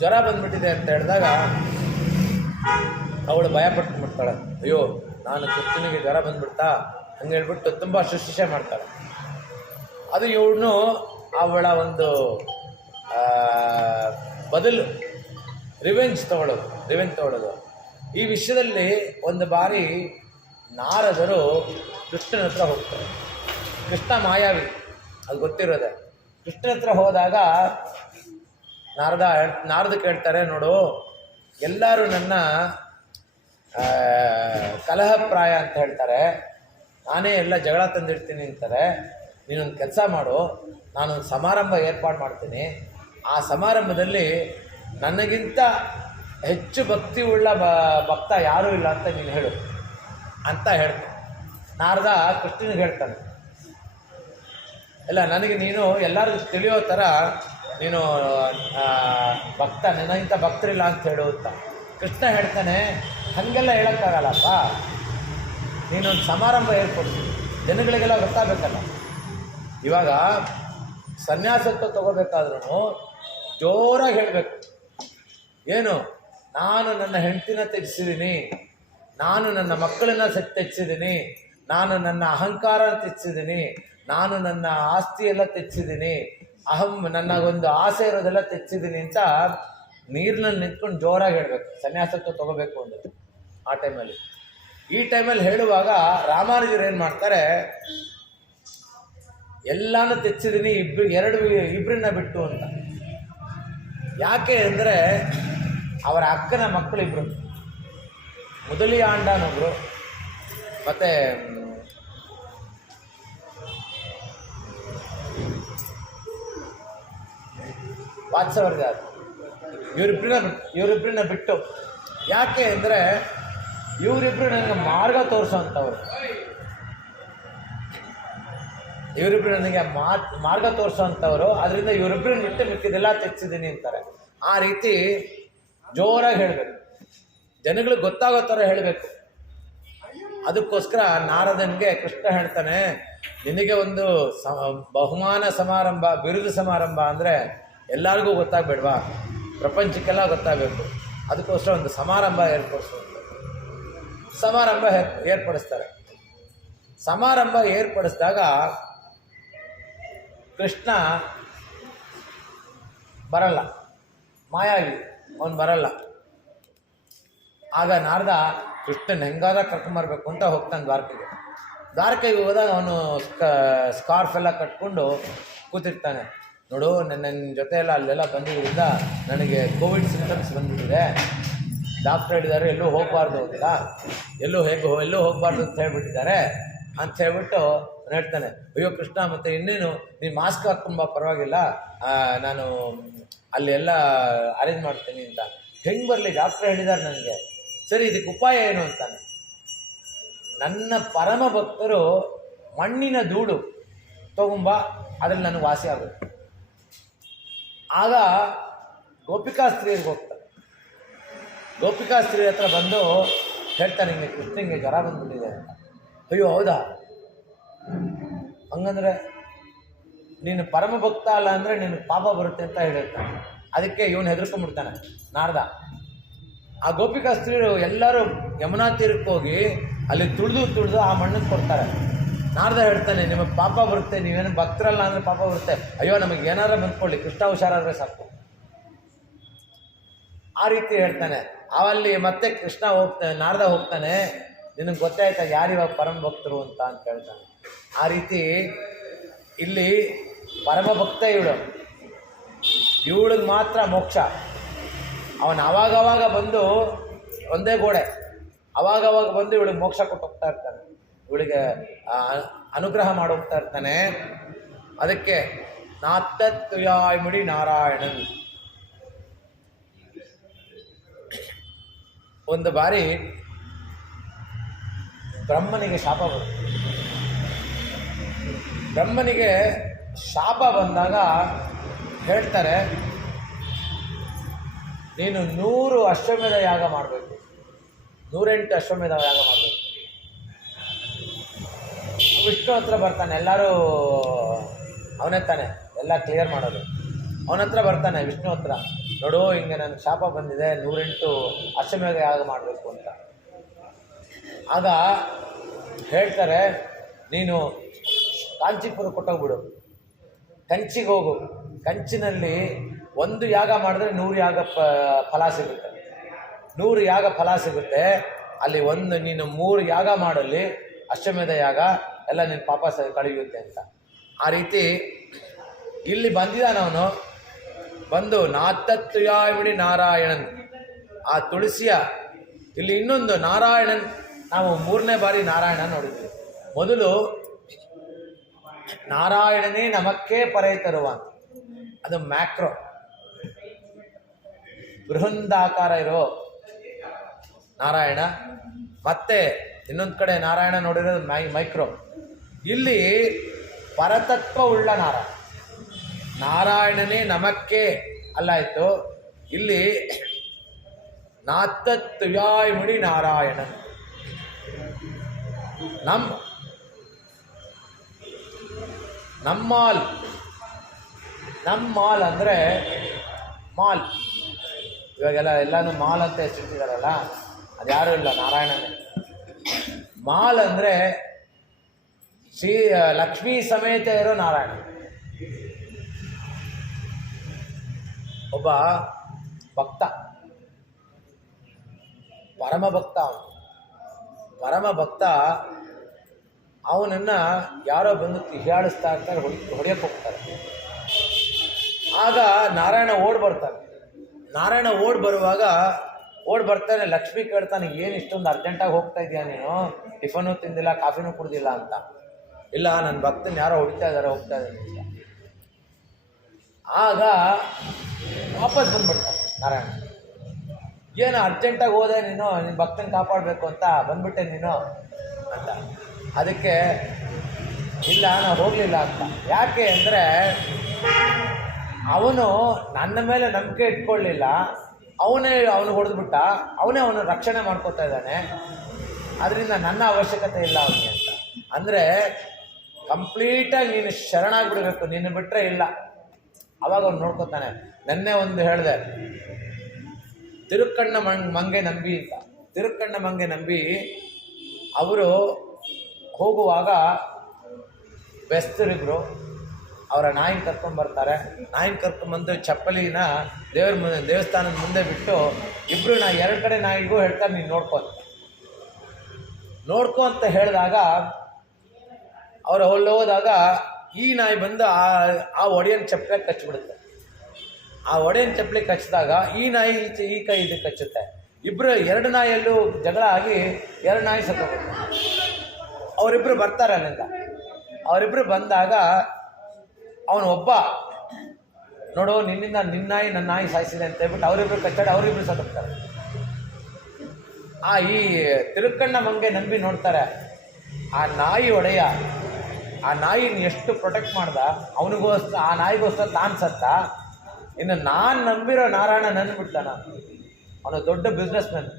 ಜ್ವರ ಬಂದ್ಬಿಟ್ಟಿದೆ ಅಂತ ಹೇಳಿದಾಗ ಅವಳು ಭಯಪಟ್ಬಿಡ್ತಾಳೆ. ಅಯ್ಯೋ ನಾನು ಕೃಷ್ಣನಿಗೆ ಜ್ವರ ಬಂದ್ಬಿಡ್ತಾ ಹಂಗೆ ಹೇಳ್ಬಿಟ್ಟು ತುಂಬ ಶುಶ್ರೂಷೆ ಮಾಡ್ತಾಳೆ. ಅದು ಇವಳು ಅವಳ ಒಂದು ಬದಲು ರಿವೆಂಜ್ ತಗೊಳ್ಳೋದು. ಈ ವಿಷಯದಲ್ಲಿ ಒಂದು ಬಾರಿ ನಾರದರು ಕೃಷ್ಣನ ಹತ್ರ ಹೋಗ್ತಾರೆ. ಕೃಷ್ಣ ಮಾಯಾವಿ, ಅದು ಗೊತ್ತಿರೋದೆ. ಕೃಷ್ಣನ ಹತ್ರ ಹೋದಾಗ ನಾರದ ಕೇಳ್ತಾರೆ, ನೋಡು ಎಲ್ಲರೂ ನನ್ನ ಕಲಹಪ್ರಾಯ ಅಂತ ಹೇಳ್ತಾರೆ, ನಾನೇ ಎಲ್ಲ ಜಗಳ ತಂದಿಡ್ತೀನಿ ಅಂತಾರೆ. ನೀನೊಂದು ಕೆಲಸ ಮಾಡು, ನಾನೊಂದು ಸಮಾರಂಭ ಏರ್ಪಾಡು ಮಾಡ್ತೀನಿ, ಆ ಸಮಾರಂಭದಲ್ಲಿ ನನಗಿಂತ ಹೆಚ್ಚು ಭಕ್ತಿ ಉಳ್ಳ ಭಕ್ತ ಯಾರೂ ಇಲ್ಲ ಅಂತ ನೀನು ಹೇಳು ಅಂತ ಹೇಳ್ತಾನೆ. ನಾರದ ಕೃಷ್ಣನಿಗೆ ಹೇಳ್ತಾನೆ, ಇಲ್ಲ ನನಗೆ ನೀನು ಎಲ್ಲರಿಗೂ ತಿಳಿಯೋ ಥರ ನೀನು ಭಕ್ತ, ನನಗಿಂತ ಭಕ್ತರಿಲ್ಲ ಅಂತ ಹೇಳು ಅಂತ. ಕೃಷ್ಣ ಹೇಳ್ತಾನೆ, ಹಾಗೆಲ್ಲ ಹೇಳೋಕ್ಕಾಗಲ್ಲಪ್ಪ, ನೀನೊಂದು ಸಮಾರಂಭ ಏರ್ಪಡಿಸ್ತೀನಿ, ಜನಗಳಿಗೆಲ್ಲ ಗೊತ್ತಾಗಬೇಕಲ್ಲ. ಇವಾಗ ಸನ್ಯಾಸತ್ವ ತಗೋಬೇಕಾದ್ರೂ ಜೋರಾಗಿ ಹೇಳಬೇಕು. ಏನು, ನಾನು ನನ್ನ ಹೆಂಡತಿನ ತ್ಯಜಿಸಿದ್ದೀನಿ, ನಾನು ನನ್ನ ಮಕ್ಕಳನ್ನ ತ್ಯಜಿಸಿದ್ದೀನಿ, ನಾನು ನನ್ನ ಅಹಂಕಾರ ತ್ಯಜಿಸಿದ್ದೀನಿ, ನಾನು ನನ್ನ ಆಸ್ತಿ ಎಲ್ಲ ತ್ಯಜಿಸಿದ್ದೀನಿ, ನನ್ನ ಒಂದು ಆಸೆ ಇರೋದೆಲ್ಲ ತ್ಯಜಿಸಿದ್ದೀನಿ ಅಂತ ನೀರಿನಲ್ಲಿ ನಿಂತ್ಕೊಂಡು ಜೋರಾಗಿ ಹೇಳಬೇಕು ಸನ್ಯಾಸತ್ವ ತಗೋಬೇಕು ಅಂದರೆ. ಆ ಟೈಮಲ್ಲಿ, ಈ ಟೈಮಲ್ಲಿ ಹೇಳುವಾಗ ರಾಮಾನುಜರು ಏನು ಮಾಡ್ತಾರೆ, ಎಲ್ಲಾನು ತ್ಯಜಿಸಿದ್ದೀನಿ ಇಬ್ಬರನ್ನ ಬಿಟ್ಟು ಅಂತ. ಯಾಕೆ ಅಂದರೆ ಅವರ ಅಕ್ಕನ ಮಕ್ಕಳು ಇಬ್ಬರು, ಮೊದಲಿ ಆಂಡನೊಬ್ಬರು ಮತ್ತು ವಾತ್ಸವರ್ಗ, ಇವರಿಬ್ಬರನ್ನ ಬಿಟ್ಟು. ಯಾಕೆ ಅಂದರೆ ಇವರಿಬ್ಬರು ನನಗೆ ಮಾರ್ಗ ತೋರಿಸೋವಂಥವ್ರು, ಇವರಿಬ್ಬರು ನನಗೆ ಮಾರ್ಗ ತೋರಿಸೋವಂಥವ್ರು, ಅದರಿಂದ ಇವರಿಬ್ಬರನ್ನ ಬಿಟ್ಟು ಮಿಕ್ಕಿದೆಲ್ಲ ತ್ಯಜಿಸಿದ್ದೀನಿ ಅಂತಾರೆ. ಆ ರೀತಿ ಜೋರಾಗಿ ಹೇಳಬೇಕು, ಜನಗಳಿಗೆ ಗೊತ್ತಾಗೋ ಥರ ಹೇಳಬೇಕು. ಅದಕ್ಕೋಸ್ಕರ ನಾರದನಿಗೆ ಕೃಷ್ಣ ಹೇಳ್ತಾನೆ, ನಿನಗೆ ಒಂದು ಬಹುಮಾನ ಸಮಾರಂಭ, ಬಿರುದು ಸಮಾರಂಭ ಅಂದರೆ ಎಲ್ಲರಿಗೂ ಗೊತ್ತಾಗಬೇಡ್ವಾ, ಪ್ರಪಂಚಕ್ಕೆಲ್ಲ ಗೊತ್ತಾಗಬೇಕು. ಅದಕ್ಕೋಸ್ಕರ ಒಂದು ಸಮಾರಂಭ ಏರ್ಪಡಿಸ್ತಾರೆ. ಸಮಾರಂಭ ಏರ್ಪಡಿಸಿದಾಗ ಕೃಷ್ಣ ಬರಲ್ಲ, ಮಾಯಾವಿ ಅವನು ಬರಲ್ಲ. ಆಗ ನಾರದ ಕೃಷ್ಣನ ಹೆಂಗಾದ ಕರ್ಕೊಂಬರ್ಬೇಕು ಅಂತ ಹೋಗ್ತಾನೆ ದ್ವಾರಕೆಗೆ ಹೋದಾಗ ಅವನು ಸ್ಕಾರ್ಫ್ ಎಲ್ಲ ಕಟ್ಕೊಂಡು ಕೂತಿರ್ತಾನೆ. ನೋಡು, ನನ್ನ ಜೊತೆ ಎಲ್ಲ ಅಲ್ಲೆಲ್ಲ ಬಂದಿದ್ದರಿಂದ ನನಗೆ ಕೋವಿಡ್ ಸಿಂಪ್ಟಮ್ಸ್ ಬಂದ್ಬಿಟ್ಟಿದೆ, ಡಾಕ್ಟ್ರ್ ಹೇಳಿದ್ದಾರೆ ಎಲ್ಲೂ ಹೋಗಬಾರ್ದು ಅಂತ, ಎಲ್ಲೂ ಹೋಗಬಾರ್ದು ಅಂತ ಹೇಳ್ಬಿಟ್ಟಿದ್ದಾರೆ ಅಂತ ಹೇಳ್ಬಿಟ್ಟು ಹೇಳ್ತಾನೆ. ಅಯ್ಯೋ ಕೃಷ್ಣ, ಮತ್ತು ಇನ್ನೇನು ನೀನು ಮಾಸ್ಕ್ ಹಾಕ್ಕೊಂಬ, ಪರವಾಗಿಲ್ಲ, ನಾನು ಅಲ್ಲಿ ಎಲ್ಲ ಅರೇಂಜ್ ಮಾಡ್ತೀನಿ ಅಂತ. ಹೆಂಗೆ ಬರಲಿ, ಡಾಕ್ಟ್ರ್ ಹೇಳಿದ್ದಾರೆ ನನಗೆ. ಸರಿ, ಇದಕ್ಕೆ ಉಪಾಯ ಏನು ಅಂತಾನೆ. ನನ್ನ ಪರಮ ಭಕ್ತರು ಮಣ್ಣಿನ ಧೂಳು ತಗೊಂಬ, ಅದ್ರಲ್ಲಿ ನನಗೆ ವಾಸಿ ಆಗುತ್ತೆ. ಆಗ ಗೋಪಿಕಾ ಸ್ತ್ರೀಯರಿಗೆ ಹೋಗ್ತಾರೆ. ಗೋಪಿಕಾ ಸ್ತ್ರೀ ಹತ್ರ ಬಂದು ಹೇಳ್ತಾನೆ, ಹಿಂಗೆ ಕೃಷ್ಣಂಗೆ ಜ್ವರ ಬಂದ್ಬಿಟ್ಟಿದೆ ಅಂತ. ಅಯ್ಯೋ ಹೌದಾ, ಹಂಗಂದ್ರೆ ನೀನು ಪರಮ ಭಕ್ತ ಅಲ್ಲ ಅಂದರೆ ನಿನಗೆ ಪಾಪ ಬರುತ್ತೆ ಅಂತ ಹೇಳಿರ್ತಾನೆ. ಅದಕ್ಕೆ ಇವನು ಹೆದರ್ಕೊಂಡ್ಬಿಡ್ತಾನೆ ನಾರದ. ಆ ಗೋಪಿಕಾ ಸ್ತ್ರೀಯರು ಎಲ್ಲರೂ ಯಮುನಾ ತೀರಕ್ಕೆ ಹೋಗಿ ಅಲ್ಲಿ ತುಳಿದು ಆ ಮಣ್ಣನ್ನು ಕೊಡ್ತಾರೆ. ನಾರದ ಹೇಳ್ತಾನೆ, ನಿಮಗೆ ಪಾಪ ಬರುತ್ತೆ, ನೀವೇನು ಭಕ್ತರಲ್ಲ ಅಂದರೆ ಪಾಪ ಬರುತ್ತೆ. ಅಯ್ಯೋ ನಮಗೆ ಏನಾರ ಬಂದ್ಕೊಳ್ಳಿ, ಕೃಷ್ಣ ಹುಷಾರಾದ್ರೆ ಸಾಕು, ಆ ರೀತಿ ಹೇಳ್ತಾನೆ. ಅವಲ್ಲಿ ಮತ್ತೆ ಕೃಷ್ಣ ಹೋಗ್ತಾನೆ, ನಾರದ ಹೋಗ್ತಾನೆ, ನಿನಗೆ ಗೊತ್ತೇ ಆಯ್ತಾ ಯಾರಿವಾಗ ಪರಮ ಭಕ್ತರು ಅಂತ ಹೇಳ್ತಾನೆ. ಆ ರೀತಿ ಇಲ್ಲಿ ಪರಮ ಭಕ್ತ ಇವಳಿಗೆ ಮಾತ್ರ ಮೋಕ್ಷ. ಅವನು ಅವಾಗವಾಗ ಬಂದು ಒಂದೇ ಗೋಡೆ ಅವಾಗವಾಗ ಬಂದು ಇವಳಿಗೆ ಮೋಕ್ಷ ಕೊಟ್ಟು ಹೋಗ್ತಾ ಇರ್ತಾನೆ, ಇವಳಿಗೆ ಅನುಗ್ರಹ ಮಾಡಿ ಹೋಗ್ತಾ ಇರ್ತಾನೆ. ಅದಕ್ಕೆ ನಾತ್ತುಯಾಯ್ಮುಡಿ ನಾರಾಯಣನ್. ಒಂದು ಬಾರಿ ಬ್ರಹ್ಮನಿಗೆ ಶಾಪ ಬಂತು. ಬ್ರಹ್ಮನಿಗೆ ಶಾಪ ಬಂದಾಗ ಹೇಳ್ತಾರೆ, ನೀನು 100 ಅಶ್ವಮೇಧ ಯಾಗ ಮಾಡಬೇಕು, 108 ಅಶ್ವಮೇಧ ಯಾಗ ಮಾಡಬೇಕು. ವಿಷ್ಣು ಹತ್ರ ಬರ್ತಾನೆ, ಎಲ್ಲರೂ ಅವನೇ ತಾನೆ ಎಲ್ಲ ಕ್ಲಿಯರ್ ಮಾಡೋದು. ಅವನ ಹತ್ರ ಬರ್ತಾನೆ ವಿಷ್ಣು ಹತ್ರ, ನೋಡು ಹಿಂಗೆ ನನಗೆ ಶಾಪ ಬಂದಿದೆ, 108 ಅಶ್ವಮೇಧ ಯಾಗ ಮಾಡಬೇಕು ಅಂತ. ಆಗ ಹೇಳ್ತಾರೆ, ನೀನು ಕಾಂಚೀಪುರ ಕೊಟ್ಟೋಗ್ಬಿಡು, ಕಂಚಿಗೆ ಹೋಗು, ಕಂಚಿನಲ್ಲಿ 1 ಯಾಗ ಮಾಡಿದ್ರೆ 100 ಯಾಗ ಫಲ ಸಿಗುತ್ತೆ, 100 ಯಾಗ ಫಲ ಸಿಗುತ್ತೆ. ಅಲ್ಲಿ ನೀನು 3 ಯಾಗ ಮಾಡಲಿ, ಅಶ್ವಮೇಧ ಯಾಗ ಎಲ್ಲ ನಿನ್ನ ಪಾಪ ಕಳೆಯುತ್ತೆ ಅಂತ. ಆ ರೀತಿ ಇಲ್ಲಿ ಬಂದಿದ್ದಾನವನು, ಬಂದು ನಾತ್ತುಯಾಯ್ಮುಡಿ ನಾರಾಯಣನ್, ಆ ತುಳಸಿಯ ಇಲ್ಲಿ ಇನ್ನೊಂದು ನಾರಾಯಣನ್. ನಾವು 3ನೇ ಬಾರಿ ನಾರಾಯಣ ನೋಡಿದ್ವಿ. ಮೊದಲು ನಾರಾಯಣನೇ ನಮಕ್ಕೆ ಪರೈ ತರುವ, ಅದು ಮ್ಯಾಕ್ರೋ ಬೃಹದಾಕಾರ ಇರೋ ನಾರಾಯಣ. ಮತ್ತೆ ಇನ್ನೊಂದು ಕಡೆ ನಾರಾಯಣ ನೋಡಿರೋದು ಮೈಕ್ರೋ. ಇಲ್ಲಿ ಪರತತ್ವ ಉಳ್ಳ ನಾರಾಯಣನೇ ನಮಕ್ಕೆ ಅಲ್ಲಾಯಿತು. ಇಲ್ಲಿ ನಾತ್ತುಯಾಯ್ಮುಡಿ ನಾರಾಯಣ. ನಮ್ಮಾಲ್ ಅಂದರೆ ಮಾಲ್. ಇವಾಗೆಲ್ಲ ಎಲ್ಲನೂ ಮಾಲ್ ಅಂತ ಹೆಸರಿಟ್ಟಿದಾರಲ್ಲ, ಅದು ಯಾರೂ ಇಲ್ಲ, ನಾರಾಯಣನೇ ಮಾಲ್. ಅಂದರೆ ಲಕ್ಷ್ಮೀ ಸಮೇತ ಇರೋ ನಾರಾಯಣ. ಒಬ್ಬ ಭಕ್ತ, ಪರಮ ಭಕ್ತ. ಪರಮ ಭಕ್ತ ಅವನನ್ನು ಯಾರೋ ಬಂದು ಹೀಯಾಳಿಸ್ತಾ ಇರ್ತಾರೆ, ಹೊಡೆಯಕ್ಕೆ ಹೋಗ್ತಾರೆ. ಆಗ ನಾರಾಯಣ ಓಡ್ ಬರ್ತಾನೆ. ನಾರಾಯಣ ಓಡ್ ಬರ್ತಾನೆ, ಲಕ್ಷ್ಮಿ ಕೇಳ್ತಾನೆ, ಏನು ಇಷ್ಟೊಂದು ಅರ್ಜೆಂಟಾಗಿ ಹೋಗ್ತಾ ಇದೆಯಾ ನೀನು, ಟಿಫನು ತಿಂದಿಲ್ಲ, ಕಾಫಿನೂ ಕುಡ್ದಿಲ್ಲ ಅಂತ. ಇಲ್ಲ, ನನ್ನ ಭಕ್ತನ ಯಾರೋ ಹೊಡಿತಾ ಇದ್ದಾರೆ, ಹೋಗ್ತಾ ಇದ್ದಾರೆ ಅಂತ. ಆಗ ವಾಪಸ್ ಬಂದ್ಬಿಡ್ತಾನೆ ನಾರಾಯಣ. ಏನು ಅರ್ಜೆಂಟಾಗಿ ಹೋದೆ ನೀನು, ನಿನ್ನ ಭಕ್ತನ ಕಾಪಾಡಬೇಕು ಅಂತ ಬಂದ್ಬಿಟ್ಟೆ ನೀನು ಅಂತ. ಅದಕ್ಕೆ ಇಲ್ಲ, ನಾನು ಹೋಗಲಿಲ್ಲ ಅಂತ. ಯಾಕೆ ಅಂದರೆ ಅವನು ನನ್ನ ಮೇಲೆ ನಂಬಿಕೆ ಇಟ್ಕೊಳ್ಳಿಲ್ಲ, ಅವನು ಹೊಡೆದ್ಬಿಟ್ಟ, ಅವನು ರಕ್ಷಣೆ ಮಾಡ್ಕೊತಾ ಇದ್ದಾನೆ, ಅದರಿಂದ ನನ್ನ ಅವಶ್ಯಕತೆ ಇಲ್ಲ ಅವನಿಗೆ ಅಂತ. ಅಂದರೆ ಕಂಪ್ಲೀಟಾಗಿ ನೀನು ಶರಣಾಗ್ಬಿಡ್ಬೇಕು, ನಿನ್ನ ಬಿಟ್ಟರೆ ಇಲ್ಲ. ಅವಾಗ ಅವ್ನು ನೋಡ್ಕೊತಾನೆ. ನೆನ್ನೆ ಒಂದು ಹೇಳಿದೆ, ತಿರುಕ್ಕಣ್ಣ ಮಂಗೆ ನಂಬಿ ಅಂತ. ತಿರುಕ್ಕಣ್ಣ ಮಂಗೆ ನಂಬಿ ಅವರು ಹೋಗುವಾಗ ಬೆಸ್ತರಿಬ್ರು ಅವರ ನಾಯಿನ ಕರ್ಕೊಂಡ್ಬರ್ತಾರೆ. ನಾಯಿನ ಕರ್ಕೊಂಡ್ಬಂದು ಚಪ್ಪಲಿನ ದೇವಸ್ಥಾನದ ಮುಂದೆ ಬಿಟ್ಟು ಇಬ್ಬರು 2 ಕಡೆ ನಾಯಿಗೂ ಹೇಳ್ತಾರೆ, ನೀನು ನೋಡ್ಕೊ ಅಂತ ಹೇಳಿದಾಗ ಅವರು ಹೋದಾಗ ಈ ನಾಯಿ ಬಂದು ಆ ಒಡೆಯನ ಚಪ್ಪಲಿ ಕಚ್ಚಿಬಿಡುತ್ತೆ. ಆ ಒಡೆಯನ ಚಪ್ಪಲಿ ಕಚ್ಚಿದಾಗ ಈ ನಾಯಿ ಈ ಕೈ ಇದಕ್ಕೆ ಕಚ್ಚುತ್ತೆ. ಇಬ್ಬರು 2 ನಾಯಲ್ಲೂ ಜಗಳ ಆಗಿ 2 ನಾಯಿ ಸತ್ತೋಗುತ್ತೆ. ಅವರಿಬ್ಬರು ಬರ್ತಾರೆ ಅಲ್ಲಿಂದ. ಅವರಿಬ್ಬರು ಬಂದಾಗ ಅವನು ಒಬ್ಬ, ನೋಡು ನಿನ್ನಿಂದ ನಿನ್ನ ನಾಯಿ ನನ್ನ ನಾಯಿ ಸಾಯಿಸಿದೆ ಅಂತ ಹೇಳ್ಬಿಟ್ಟು ಅವರಿಬ್ಬರು ಕಚ್ಚಾಡಿ ಅವರಿಬ್ಬರು ಸತ್ತೋಗ್ತಾರೆ. ಈ ತಿರುಕ್ಕಣ್ಣ ಮಂಗೆ ನಂಬಿ ನೋಡ್ತಾರೆ, ಆ ನಾಯಿ ಒಡೆಯ ಆ ನಾಯಿನ ಎಷ್ಟು ಪ್ರೊಟೆಕ್ಟ್ ಮಾಡ್ದ, ಅವನಿಗೋಸ್ಕರ ಆ ನಾಯಿಗೋಸ್ಕರ ತಾನು ಸತ್ತ. ಇನ್ನು ನಾನು ನಂಬಿರೋ ನಾರಾಯಣ ನನ್ನ ಬಿಡ್ತಾನ? ಅವನು ದೊಡ್ಡ ಬಿಸ್ನೆಸ್ ಮ್ಯಾನ್.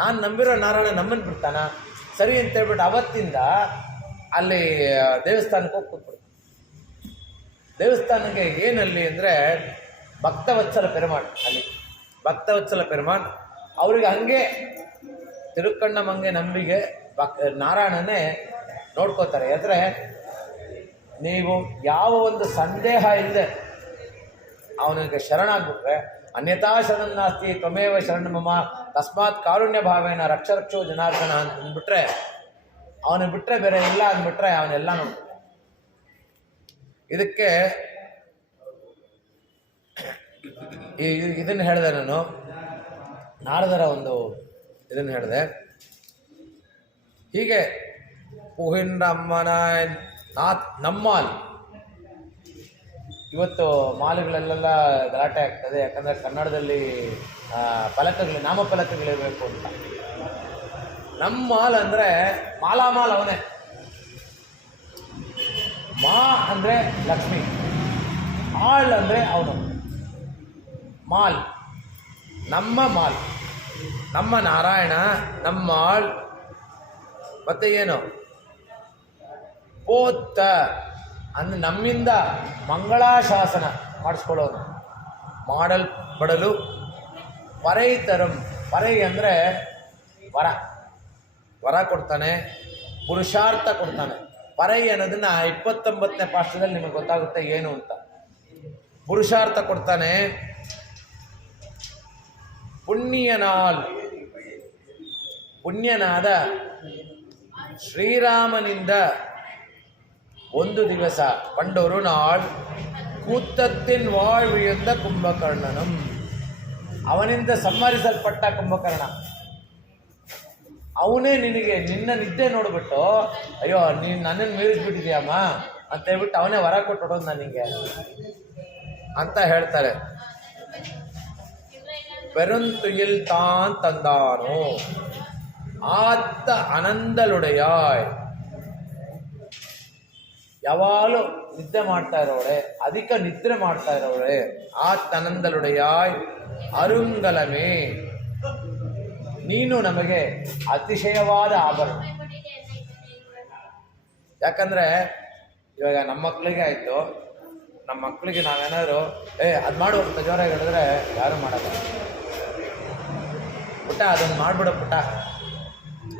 ನಾನು ನಂಬಿರೋ ನಾರಾಯಣ ನಮ್ಮನ್ನು ಬಿಡ್ತಾನ? ಸರಿ ಅಂತ ಹೇಳ್ಬಿಟ್ಟು ಅವತ್ತಿಂದ ಅಲ್ಲಿ ದೇವಸ್ಥಾನಕ್ಕೆ ಹೋಗಿ ಕೂತ್ಬಿಡ್ತಾನೆ. ದೇವಸ್ಥಾನಕ್ಕೆ ಏನಲ್ಲಿ ಅಂದರೆ ಭಕ್ತವತ್ಸಲ ಪೆರುಮಾಳ್. ಅಲ್ಲಿ ಭಕ್ತವತ್ಸಲ ಪೆರುಮಾಳ್ ಅವರಿಗೆ ಹಂಗೆ ತಿರುಕ್ಕಣ್ಣ ಮಂಗೆ ನಂಬಿಗೆ ನಾರಾಯಣನೇ ನೋಡ್ಕೋತಾರೆ. ಯಾಕಂದರೆ ನೀವು ಯಾವ ಒಂದು ಸಂದೇಹ ಇಲ್ಲದೆ ಅವನಿಗೆ ಶರಣಾಗ್ಬಿಟ್ರೆ, ಅನ್ಯಥಾ ಶರಣನಾಸ್ತಿ ತ್ವಮೇವ ಶರಣ ಮಮ ತಸ್ಮಾತ್ ಕಾರುಣ್ಯ ಭಾವೇನ ರಕ್ಷ ರಕ್ಷೋ ಜನಾರ್ದನ ಅಂತ ಅಂದ್ಬಿಟ್ರೆ, ಅವನು ಬಿಟ್ಟರೆ ಬೇರೆ ಇಲ್ಲ ಅಂದ್ಬಿಟ್ರೆ ಅವನೆಲ್ಲ ನೋಡ್ತಾನೆ. ಇದಕ್ಕೆ ಇದನ್ನು ಹೇಳಿದೆ ನಾನು, ನಾರದರ ಒಂದು ಇದನ್ನು ಹೇಳಿದೆ. ಹೀಗೆ ಪುಹಿಂಡಮ್ಮನ ನಮ್ಮಾಲ್, ಇವತ್ತು ಮಾಲುಗಳಲ್ಲೆಲ್ಲ ಗಲಾಟೆ ಆಗ್ತದೆ. ಯಾಕಂದರೆ ಕನ್ನಡದಲ್ಲಿ ನಾಮಫಲಕಗಳಿರಬೇಕು ಅಂತ. ನಮ್ಮ ಮಾಲ್ ಅಂದರೆ ಮಾಲಾಮಾಲ್ ಅವನೇ. ಮಾ ಅಂದರೆ ಲಕ್ಷ್ಮಿ, ಆಳ್ ಅಂದರೆ ಅವನು. ಮಾಲ್, ನಮ್ಮ ಮಾಲ್, ನಮ್ಮ ನಾರಾಯಣ, ನಮ್ಮ ಆಳ್. ಮತ್ತೆ ಏನು ಪೋತ್ತ ಅಂದರೆ ನಮ್ಮಿಂದ ಮಂಗಳಾಶಾಸನ ಮಾಡಿಸ್ಕೊಳ್ಳೋನು, ಮಾಡಲ್ಪಡಲು. ಪರೈತರಂ, ಪರೈ ಅಂದರೆ ವರ ಕೊಡ್ತಾನೆ, ಪುರುಷಾರ್ಥ ಕೊಡ್ತಾನೆ. ಪರೈ ಅನ್ನೋದನ್ನ 29ನೇ ಪಾಠದಲ್ಲಿ ನಿಮಗೆ ಗೊತ್ತಾಗುತ್ತೆ ಏನು ಅಂತ. ಪುರುಷಾರ್ಥ ಕೊಡ್ತಾನೆ. ಪುಣ್ಯನಾದ ಶ್ರೀರಾಮನಿಂದ ಒಂದು ದಿವಸ ಪಂಡೊರು ನಾಳ್ ಕೂತ್ತತ್ತಿನ வாழ்விழந்த ಕುಂಭಕರ್ಣನಂ, ಅವನಿಂದ ಸಂಹರಿಸಲ್ಪಟ್ಟ ಕುಂಭಕರ್ಣ. ಅವನೇ ನಿನ್ನ ನಿದ್ದೆ ನೋಡ್ಬಿಟ್ಟು, ಅಯ್ಯೋ ನೀನು ನನ್ನನ್ನು ಮೀರಿಸ್ಬಿಟ್ಟಿದ್ಯಮ್ಮ ಅಂತ ಹೇಳ್ಬಿಟ್ಟು ಅವನೇ ವರ ಕೊಟ್ಟೊಡೋದು ನನಗೆ ಅಂತ ಹೇಳ್ತಾರೆ. பெருந்துயில் தான் தந்தானோ ಆತ್ತ ಅನಂದಲುಡೆಯಾಯ್. ಯಾವಾಗಲೂ ನಿದ್ದೆ ಮಾಡ್ತಾ ಇರೋಳೆ, ಅಧಿಕ ನಿದ್ರೆ ಮಾಡ್ತಾ ಇರೋಳೆ. ಆತ್ತನಂದಲುಡೆಯಾಯ್ ಅರುಂಗಲಮೇ, ನೀನು ನಮಗೆ ಅತಿಶಯವಾದ ಆಭರಣ. ಯಾಕಂದರೆ ಇವಾಗ ನಮ್ಮ ಮಕ್ಕಳಿಗೆ ಆಯಿತು, ನಮ್ಮ ಮಕ್ಕಳಿಗೆ ನಾವೇನಾದ್ರು ಅದು ಮಾಡು ಅಂತ ಜೋರಾಗಿ ಹೇಳಿದ್ರೆ ಯಾರು ಮಾಡಲ್ಲ. ಪುಟ್ಟ ಅದನ್ನು ಮಾಡಿಬಿಡು ಪುಟ್ಟ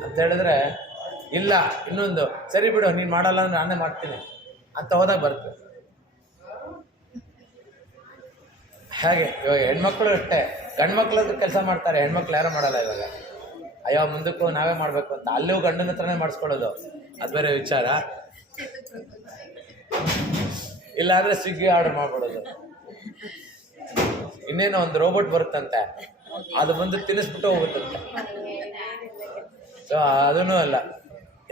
ಅಂತ ಹೇಳಿದ್ರೆ, ಇಲ್ಲ ಇನ್ನೊಂದು ಸರಿ ಬಿಡು ನೀನು ಮಾಡಲ್ಲ ಅಂದರೆ ನಾನೇ ಮಾಡ್ತೀನಿ ಅಂತ ಹೋದಾಗ ಬರುತ್ತೆ. ಹಾಗೆ ಇವಾಗ ಹೆಣ್ಮಕ್ಳು ಅಷ್ಟೇ, ಗಂಡು ಮಕ್ಳದ್ದು ಕೆಲಸ ಮಾಡ್ತಾರೆ, ಹೆಣ್ಮಕ್ಳು ಯಾರು ಮಾಡಲ್ಲ. ಇವಾಗ ಅಯ್ಯೋ ಮುಂದಕ್ಕೂ ನಾವೇ ಮಾಡಬೇಕು ಅಂತ ಅಲ್ಲೂ ಗಂಡನ ಹತ್ರನೇ ಮಾಡಿಸ್ಕೊಳ್ಳೋದು, ಅದು ಬೇರೆ ವಿಚಾರ. ಇಲ್ಲಾಂದರೆ ಸ್ವಿಗ್ಗಿ ಆರ್ಡರ್ ಮಾಡ್ಬಿಡೋದು. ಇನ್ನೇನೋ ಒಂದು ರೋಬೋಟ್ ಬರುತ್ತಂತೆ, ಅದು ಬಂದು ತಿನ್ನಿಸ್ಬಿಟ್ಟು ಹೋಗುತ್ತಂತೆ. ಸೊ ಅದೂ ಅಲ್ಲ,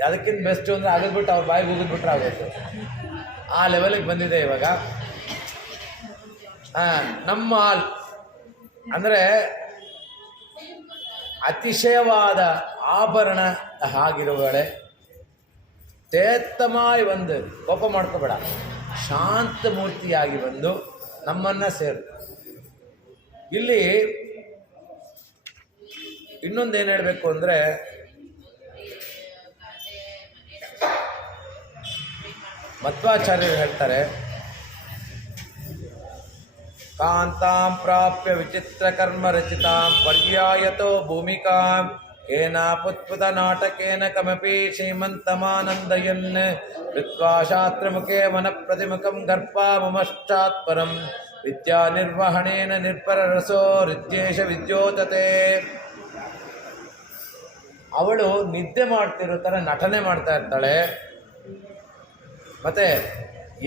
ಅದಕ್ಕಿಂತ ಬೆಸ್ಟು ಅಂದರೆ ಅಗದ್ಬಿಟ್ಟು ಅವ್ರ ಬಾಯಿಗೆ ಹೋಗಿದ್ಬಿಟ್ರೆ ಆಗೋದು. ಆ ಲೆವೆಲಿಗೆ ಬಂದಿದೆ ಇವಾಗ. ನಮ್ಮ ಹಾಲ್ ಅಂದರೆ ಅತಿಶಯವಾದ ಆಭರಣ ಆಗಿರುವಳೆ. ತೇತ್ತಮಾಯಿ ಬಂದು ಕೋಪ ಮಾಡ್ಕೋಬೇಡ, ಶಾಂತ ಮೂರ್ತಿಯಾಗಿ ಬಂದು ನಮ್ಮನ್ನು ಸೇರು. ಇಲ್ಲಿ ಇನ್ನೊಂದೇನು ಹೇಳಬೇಕು ಅಂದರೆ, ಮಧ್ವಾಚಾರ್ಯರು ಹೇಳ್ತಾರೆ, ಕಾಂತಾಂ ಪ್ರಾಪ್ಯ ವಿಚಿತ್ರ ಕರ್ಮ ರಚಿತಾಂ ಪರ್ಯಾಯತೋ ಭೂಮಿಕಾಂ ಕೇನಾಪುತ್ಪುತ ನಾಟಕೇನ ಕಮಪಿ ಶ್ರೀಮಂತಮಾನಂದಯನ್ ಕೃತ್ವಾ ಶಾಸ್ತ್ರಮುಖೇ ಮನ ಪ್ರತಿಮುಖಂ ಗರ್ಭಾ ಮಮಶ್ಚಾತ್ಪರಂ ವಿದ್ಯಾ ನಿರ್ವಹಣೇನ ನಿರ್ಪರ ರಸೋ ಹೃದ್ಯೇಶ ವಿದ್ಯೋತತೆ. ಅವಳು ನಿದ್ದೆ ಮಾಡ್ತಿರೋ ಥರ ನಟನೆ ಮಾಡ್ತಾ ಇರ್ತಾಳೆ. ಮತ್ತೆ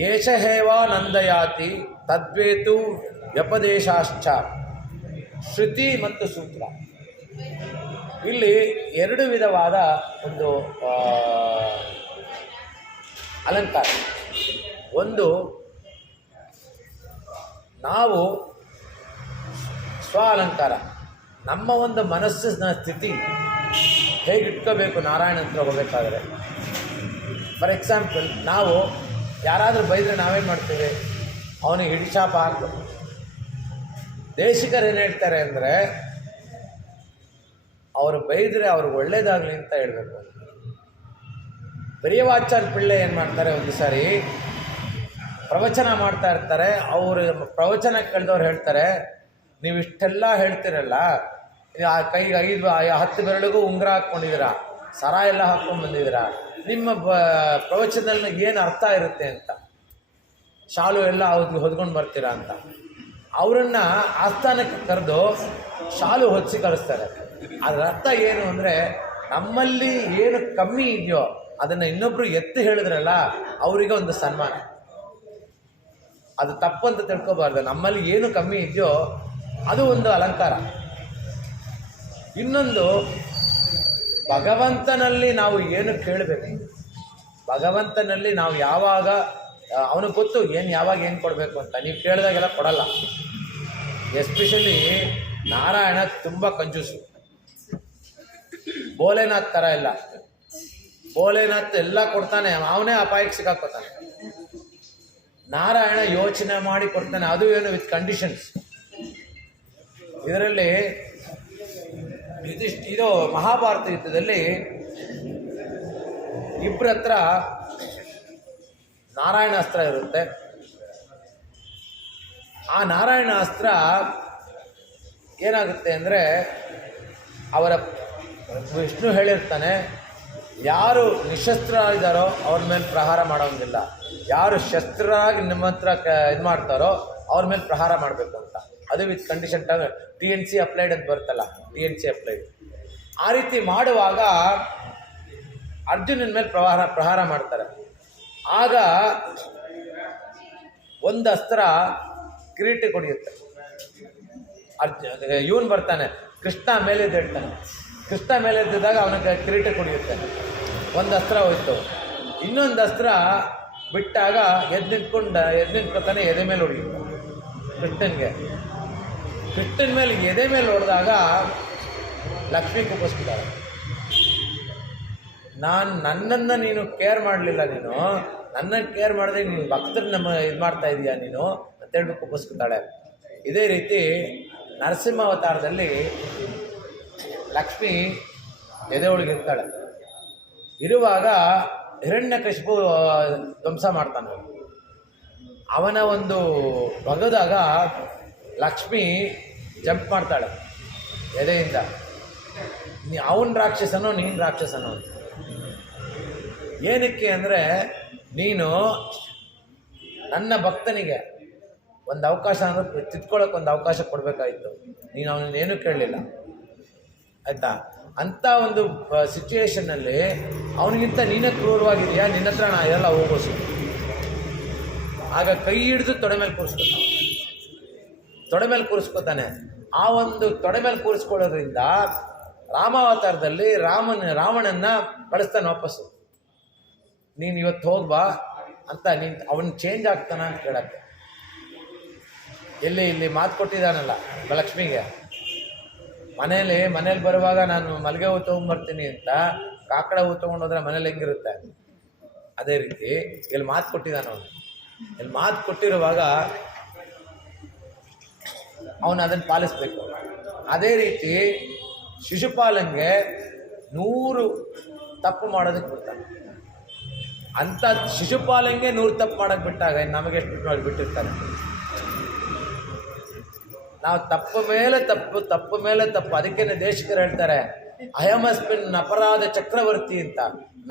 ಏಷಹೇವಾ ನಂದಯಾತಿ ತದ್ವೇತು ವ್ಯಪದೇಶಾಶ್ಚ, ಶ್ರುತಿ ಮತ್ತು ಸೂತ್ರ. ಇಲ್ಲಿ ಎರಡು ವಿಧವಾದ ಒಂದು ಅಲಂಕಾರ. ಒಂದು, ನಾವು ಸ್ವ ಅಲಂಕಾರ, ನಮ್ಮ ಒಂದು ಮನಸ್ಸಿನ ಸ್ಥಿತಿ ಹೇಗಿಟ್ಕೋಬೇಕು ನಾರಾಯಣ ಹತ್ರ ಹೋಗಬೇಕಾದ್ರೆ. ಫಾರ್ ಎಕ್ಸಾಂಪಲ್, ನಾವು ಯಾರಾದರೂ ಬೈದರೆ ನಾವೇನು ಮಾಡ್ತೀವಿ, ಅವನಿಗೆ ಹಿಡಿಶಾಪ ಹಾಕು. ದೇಶಿಕರು ಏನು ಹೇಳ್ತಾರೆ ಅಂದರೆ, ಅವರು ಬೈದರೆ ಅವ್ರಿಗೆ ಒಳ್ಳೇದಾಗಲಿ ಅಂತ ಹೇಳಬೇಕು. பெரியவாச்சார் ಪಿಳ್ಳೆ ಏನು ಮಾಡ್ತಾರೆ, ಒಂದು ಸಾರಿ ಪ್ರವಚನ ಮಾಡ್ತಾ ಇರ್ತಾರೆ. ಅವರು ಪ್ರವಚನ ಕೇಳಿದವ್ರು ಹೇಳ್ತಾರೆ, ನೀವು ಇಷ್ಟೆಲ್ಲ ಹೇಳ್ತಿರಲ್ಲ, ಆ ಕೈಗೆ 10 ಬೆರಳಿಗೂ ಉಂಗುರ ಹಾಕ್ಕೊಂಡಿದ್ದೀರಾ, ಸರ ಎಲ್ಲ ಹಾಕ್ಕೊಂಡು ಬಂದಿದ್ದೀರಾ, ನಿಮ್ಮ ಪ್ರವಚನದಲ್ಲಿ ಏನು ಅರ್ಥ ಇರುತ್ತೆ ಅಂತ, ಶಾಲು ಎಲ್ಲ ಹೊದ್ಕೊಂಡು ಬರ್ತೀರಾ ಅಂತ. ಅವರನ್ನು ಆಸ್ಥಾನಕ್ಕೆ ಕರೆದು ಶಾಲು ಹೊದಿಸಿ ಕಳಿಸ್ತಾರೆ. ಅದರ ಅರ್ಥ ಏನು ಅಂದರೆ, ನಮ್ಮಲ್ಲಿ ಏನು ಕಮ್ಮಿ ಇದೆಯೋ ಅದನ್ನು ಇನ್ನೊಬ್ರು ಎತ್ತಿ ಹೇಳಿದ್ರಲ್ಲ, ಅವರಿಗೆ ಒಂದು ಸನ್ಮಾನ. ಅದು ತಪ್ಪಂತ ತಿಳ್ಕೊಬಾರ್ದು. ನಮ್ಮಲ್ಲಿ ಏನು ಕಮ್ಮಿ ಇದೆಯೋ ಅದು ಒಂದು ಅಲಂಕಾರ. ಇನ್ನೊಂದು, ಭಗವಂತನಲ್ಲಿ ನಾವು ಏನು ಕೇಳಬೇಕು, ಭಗವಂತನಲ್ಲಿ ನಾವು ಯಾವಾಗ, ಅವನಿಗೆ ಗೊತ್ತು ಏನು ಯಾವಾಗ ಏನು ಕೊಡಬೇಕು ಅಂತ. ನೀವು ಕೇಳಿದಾಗೆಲ್ಲ ಕೊಡಲ್ಲ. ಎಸ್ಪೆಷಲಿ ನಾರಾಯಣ ತುಂಬ ಕಂಜೂಸು. ಭೋಲೆನಾಥ್ ಥರ ಇಲ್ಲ. ಭೋಲೆನಾಥ್ ಎಲ್ಲ ಕೊಡ್ತಾನೆ, ಅವನೇ ಅಪಾಯಕ್ಕೆ ಸಿಕ್ಕಾಕೋತಾನೆ. ನಾರಾಯಣ ಯೋಚನೆ ಮಾಡಿ ಕೊಡ್ತಾನೆ, ಅದು ಏನು ವಿತ್ ಕಂಡೀಷನ್ಸ್. ಇದರಲ್ಲಿ ಇದು ಮಹಾಭಾರತ ಯುದ್ಧದಲ್ಲಿ ಇಬ್ಬರ ಹತ್ರ ನಾರಾಯಣಾಸ್ತ್ರ ಇರುತ್ತೆ. ಆ ನಾರಾಯಣಾಸ್ತ್ರ ಏನಾಗುತ್ತೆ ಅಂದರೆ, ಅವರ ವಿಷ್ಣು ಹೇಳಿರ್ತಾನೆ, ಯಾರು ನಿಶಸ್ತ್ರರಾಗಿದ್ದಾರೋ ಅವ್ರ ಮೇಲೆ ಪ್ರಹಾರ ಮಾಡೋಂಗಿಲ್ಲ, ಯಾರು ಶಸ್ತ್ರರಾಗಿ ನಿಮ್ಮ ಹತ್ರ ಇದು ಮಾಡ್ತಾರೋ ಅವ್ರ ಮೇಲೆ ಪ್ರಹಾರ ಮಾಡಬೇಕು ಅಂತ. ಅದು ವಿತ್ ಕಂಡೀಷನ್. TNC ಅಪ್ಲೈಡ್ ಅಂತ ಬರುತ್ತಲ್ಲ, TNC ಅಪ್ಲೈಡ್. ಆ ರೀತಿ ಮಾಡುವಾಗ ಅರ್ಜುನನ ಮೇಲೆ ಪ್ರಹಾರ ಮಾಡ್ತಾರೆ. ಆಗ ಒಂದು ಅಸ್ತ್ರ ಕಿರೀಟ ಕೊಡಿಯುತ್ತೆ. ಇವನು ಬರ್ತಾನೆ, ಕೃಷ್ಣ ಮೇಲೆದ್ದೇಳ್ತಾನೆ. ಕೃಷ್ಣ ಮೇಲೆದ್ದಾಗ ಅವನಿಗೆ ಕಿರೀಟ ಕೊಡಿಯುತ್ತೆ. ಒಂದು ಅಸ್ತ್ರ ಹೋಯ್ತು. ಇನ್ನೊಂದು ಅಸ್ತ್ರ ಬಿಟ್ಟಾಗ ಎದ್ದು ನಿಂತ್ಕೊತಾನೆ, ಎದೆ ಮೇಲೆ ಹೊಡೆಯುತ್ತೆ ಕೃಷ್ಣನಿಗೆ. ಕೃಷ್ಣನ ಮೇಲೆ ಎದೆ ಮೇಲೆ ಹೊಡೆದಾಗ ಲಕ್ಷ್ಮಿ ಕುಪ್ಪಿಸ್ಬಿಟ್ಟಾಳೆ. ನನ್ನನ್ನು ನೀನು ಕೇರ್ ಮಾಡಲಿಲ್ಲ, ನೀನು ನನ್ನನ್ನು ಕೇರ್ ಮಾಡಿದ್ರೆ ನೀನು ಭಕ್ತರು ನಮ್ಮ ಇದು ಮಾಡ್ತಾ ಇದೀಯಾ ನೀನು ಅಂತೇಳ್ಬಿಟ್ಟು ಕುಪ್ಪಿಸ್ಬಿಟ್ಟಾಳೆ. ಇದೇ ರೀತಿ ನರಸಿಂಹ ಅವತಾರದಲ್ಲಿ ಲಕ್ಷ್ಮಿ ಎದೆ ಒಳಗಿರ್ತಾಳೆ. ಇರುವಾಗ ಹಿರಣ್ಯಕಶಿಪು ಧ್ವಂಸ ಮಾಡ್ತಾನೆ. ಅವನ ಒಂದು ಬಗದಾಗ ಲಕ್ಷ್ಮಿ ಜಂಪ್ ಮಾಡ್ತಾಳೆ ಎದೆಯಿಂದ. ಅವನ ರಾಕ್ಷಸನೋ ನೀನು ರಾಕ್ಷಸನೋ ಅಂತ. ಏನಕ್ಕೆ ಅಂದರೆ, ನೀನು ನನ್ನ ಭಕ್ತನಿಗೆ ಒಂದು ಅವಕಾಶ ಅಂದರೆ ತಿದ್ಕೊಳ್ಳೋಕೆ ಒಂದು ಅವಕಾಶ ಕೊಡಬೇಕಾಯಿತು. ನೀನು ಅವನನ್ನೇನು ಕೇಳಲಿಲ್ಲ, ಆಯಿತಾ? ಅಂಥ ಒಂದು ಸಿಚುವೇಷನ್ನಲ್ಲಿ ಅವನಿಗಿಂತ ನೀನೇ ಕ್ರೂರವಾಗಿದೆಯಾ, ನಿನ್ನ ಹತ್ರ ನಾ ಇದೆಲ್ಲ ಹೋಗೋಸು. ಆಗ ಕೈ ಹಿಡಿದು ತೊಡೆ ಮೇಲೆ ಕೂರಿಸ್ಕೊತಾನೆ. ಆ ಒಂದು ತೊಡೆ ಮೇಲೆ ಕೂರಿಸ್ಕೊಳ್ಳೋದ್ರಿಂದ ರಾಮಾವತಾರದಲ್ಲಿ ರಾವಣನ್ನ ಕಳಿಸ್ತಾನೆ ವಾಪಸ್ಸು. ನೀನು ಇವತ್ತು ಹೋಗ್ಬಾ ಅಂತ. ಅವನು ಚೇಂಜ್ ಆಗ್ತಾನ ಅಂತ ಕೇಳಕ್ಕೆ. ಇಲ್ಲಿ ಮಾತು ಕೊಟ್ಟಿದ್ದಾನಲ್ಲ ಲಕ್ಷ್ಮಿಗೆ, ಮನೇಲಿ ಬರುವಾಗ ನಾನು ಮಲ್ಲಿಗೆ ಹೂ ತೊಗೊಂಡ್ಬರ್ತೀನಿ ಅಂತ ಕಾಕಡ ಹೂ ತೊಗೊಂಡೋದ್ರೆ ಮನೇಲಿ ಹೆಂಗಿರುತ್ತೆ, ಅದೇ ರೀತಿ ಇಲ್ಲಿ ಮಾತು ಕೊಟ್ಟಿದ್ದಾನೆ ಅವನು. ಇಲ್ಲಿ ಮಾತು ಕೊಟ್ಟಿರುವಾಗ ಅವನು ಅದನ್ನು ಪಾಲಿಸ್ಬೇಕು. ಅದೇ ರೀತಿ ಶಿಶುಪಾಲಂಗೆ 100 ತಪ್ಪು ಮಾಡೋದಕ್ಕೆ ಬಿಡ್ತಾನೆ. ಅಂಥ ಶಿಶುಪಾಲಂಗೆ 100 ತಪ್ಪು ಮಾಡೋಕ್ಕೆ ಬಿಟ್ಟಾಗ ನಮಗೆ ಎಷ್ಟು ಬಿಟ್ಟಿರ್ತಾನೆ. ನಾವು ತಪ್ಪು ಮೇಲೆ ತಪ್ಪು. ಅದಕ್ಕೇನೆ ದೇಶಿಕರು ಹೇಳ್ತಾರೆ, ಅಯಮಸ್ಮಿನ್ ಅಪರಾಧ ಚಕ್ರವರ್ತಿ ಅಂತ.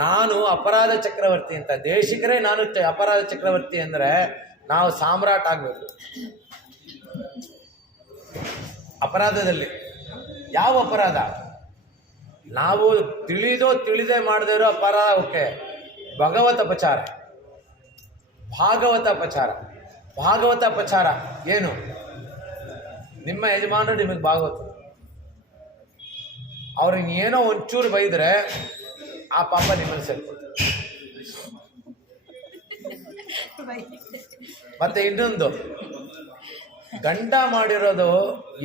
ನಾನು ಅಪರಾಧ ಚಕ್ರವರ್ತಿ ಅಂತ. ದೇಶಿಕರೇ ನಾನು ಅಪರಾಧ ಚಕ್ರವರ್ತಿ ಅಂದರೆ ನಾವು ಸಾಮ್ರಾಟ್ ಆಗಬೇಕು. ಅಪರಾಧದಲ್ಲಿ ಯಾವ ಅಪರಾಧ? ನಾವು ತಿಳಿದೇ ಮಾಡದೇ ಇರೋ ಅಪರಾಧ. ಓಕೆ, ಭಾಗವತ ಅಪಚಾರ ಏನು? ನಿಮ್ಮ ಯಜಮಾನರು ನಿಮಗೆ ಭಾಗವತ, ಅವ್ರಿಗೆ ಏನೋ ಒಂಚೂರು ಬೈದರೆ ಆ ಪಾಪ ನಿಮ್ಮನ್ನು ಸೇರ್ಕೊಳ್ತಾರೆ. ಮತ್ತೆ ಇನ್ನೊಂದು, ಗಂಡ ಮಾಡಿರೋದು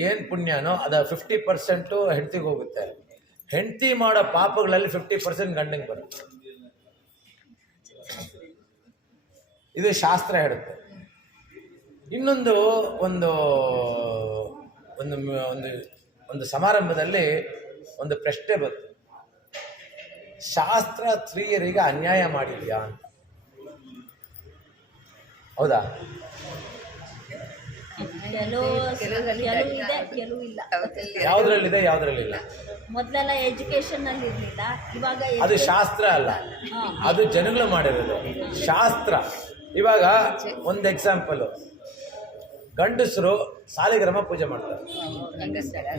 ಏನು ಪುಣ್ಯನೋ ಅದು 50% ಹೆಂಡತಿಗೆ ಹೋಗುತ್ತೆ. ಹೆಂಡತಿ ಮಾಡೋ ಪಾಪಗಳಲ್ಲಿ 50% ಗಂಡಂಗೆ ಬರುತ್ತೆ. ಇದು ಶಾಸ್ತ್ರ ಹೇಳುತ್ತೆ. ಇನ್ನೊಂದು ಒಂದು ಒಂದು ಒಂದು ಸಮಾರಂಭದಲ್ಲಿ ಒಂದು ಪ್ರಶ್ನೆ ಬಂತು, ಶಾಸ್ತ್ರ ಸ್ತ್ರೀಯರಿಗೆ ಅನ್ಯಾಯ ಮಾಡಿದ್ಯಾ ಅಂತ. ಹೌದಾ? ಕೆಲವು ಕೆಲವುದಲ್ಲಿ ಕೆಲವು ಇದೆ ಕೆಲವು ಇಲ್ಲ. ಯಾವುದ್ರಲ್ಲಿದೆ ಯಾವುದ್ರಲ್ಲಿಲ್ಲ? ಮೊದಲೆಲ್ಲ ಎಜುಕೇಶನ್ ಅಲ್ಲಿ ಇರಲಿಲ್ಲ, ಇವಾಗ ಅದು ಶಾಸ್ತ್ರ ಅಲ್ಲ, ಹಾ. ಅದು ಜನಗಳು ಮಾಡಿರೋದು ಶಾಸ್ತ್ರ. ಇವಾಗ ಒಂದು ಎಕ್ಸಾಂಪಲ್, ಗಂಡಸರು ಸಾಲಿಗ್ರಾಮ ಪೂಜೆ ಮಾಡ್ತಾರೆ,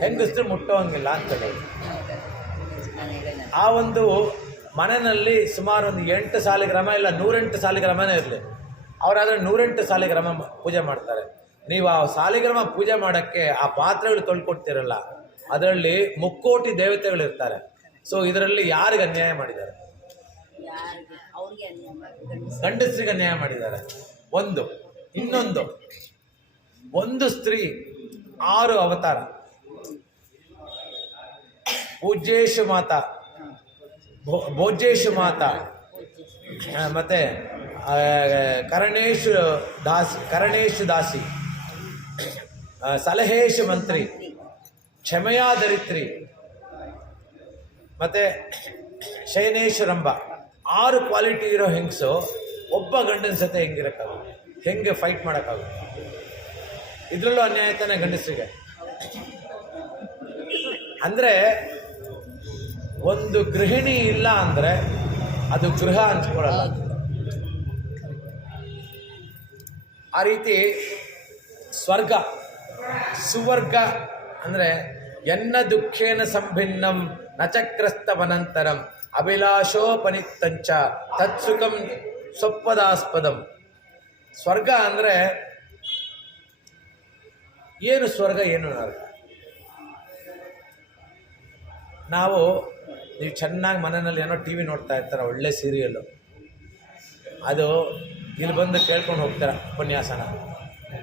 ಹೆಂಗಸರು ಮುಟ್ಟೋಂಗಿಲ್ಲ ಅಂತೇಳಿ. ಆ ಒಂದು ಮನೆಯಲ್ಲಿ ಸುಮಾರು ಒಂದು 8 ಸಾಲಿಗ್ರಾಮ ಇಲ್ಲ 108 ಸಾಲಿಗ್ರಾಮನೇ ಇರಲಿ, ಅವರಾದ್ರೆ 108 ಸಾಲಿಗ್ರಾಮ ಪೂಜೆ ಮಾಡ್ತಾರೆ. ನೀವು ಆ ಸಾಲಿಗ್ರಾಮ ಪೂಜೆ ಮಾಡೋಕ್ಕೆ ಆ ಪಾತ್ರೆಗಳು ತೊಳ್ಕೊಡ್ತಿರಲ್ಲ, ಅದರಲ್ಲಿ ಮುಕ್ಕೋಟಿ ದೇವತೆಗಳು ಇರ್ತಾರೆ. ಸೊ ಇದರಲ್ಲಿ ಯಾರಿಗೆ ಅನ್ಯಾಯ ಮಾಡಿದ್ದಾರೆ? ಯಾರಿಗೆ ಅವ್ರಿಗೆ ಅನ್ಯಾಯ ಮಾಡಿ ಗಂಡಸರಿಗೆ ಅನ್ಯಾಯ ಮಾಡಿದ್ದಾರೆ. ಒಂದು ಇನ್ನೊಂದು, ಒಂದು ಸ್ತ್ರೀ 6 ಅವತಾರ, ಪೂಜ್ಯೇಶು ಮಾತಾ, ಭೋಜ್ಯೇಶು ಮಾತಾ, ಮತ್ತೆ ಕರಣೇಶು ದಾಸಿ, ಸಲಹೇಶು ಮಂತ್ರಿ, ಕ್ಷಮೆಯಾ ದರಿತ್ರಿ, ಮತ್ತೆ ಶಯನೇಶ್ವರಂಬ. 6 ಕ್ವಾಲಿಟಿ ಇರೋ ಹೆಂಗಸು ಒಬ್ಬ ಗಂಡನ ಜೊತೆ ಹೆಂಗಿರಕ್ಕಾಗುತ್ತೆ? ಹೆಂಗೆ ಫೈಟ್ ಮಾಡೋಕ್ಕಾಗುತ್ತೆ? ಇದರಲ್ಲೂ ಅನ್ಯಾಯ ತಾನೆ ಗಂಡಸರಿಗೆ. ಅಂದರೆ ಒಂದು ಗೃಹಿಣಿ ಇಲ್ಲ ಅಂದರೆ ಅದು ಗೃಹ ಅನ್ಸ್ಕೊಳ್ಳಲ್ಲ. ಆ ರೀತಿ ಸ್ವರ್ಗ ಸುವರ್ಗ ಅಂದರೆ ಎನ್ನ ದುಃಖೇನ ಸಂಭಿನ್ನಂ ನಚಕ್ರಸ್ತವನಂತರಂ ಅಭಿಲಾಷೋಪನಿತ್ತಂಚ ತತ್ಸುಖಂ ಸ್ವಪ್ಪದಾಸ್ಪದಂ. ಸ್ವರ್ಗ ಅಂದರೆ ಏನು ಸ್ವರ್ಗ ಏನು ನರಕ? ನೀವು ಚೆನ್ನಾಗಿ ಮನೆಯಲ್ಲಿ ಏನೋ ಟಿ ವಿ ನೋಡ್ತಾ ಇರ್ತಾರೆ, ಒಳ್ಳೆ ಸೀರಿಯಲ್ಲು, ಅದು ಇಲ್ಲಿ ಬಂದು ಕೇಳ್ಕೊಂಡು ಹೋಗ್ತಾರೆ ಉಪನ್ಯಾಸನ.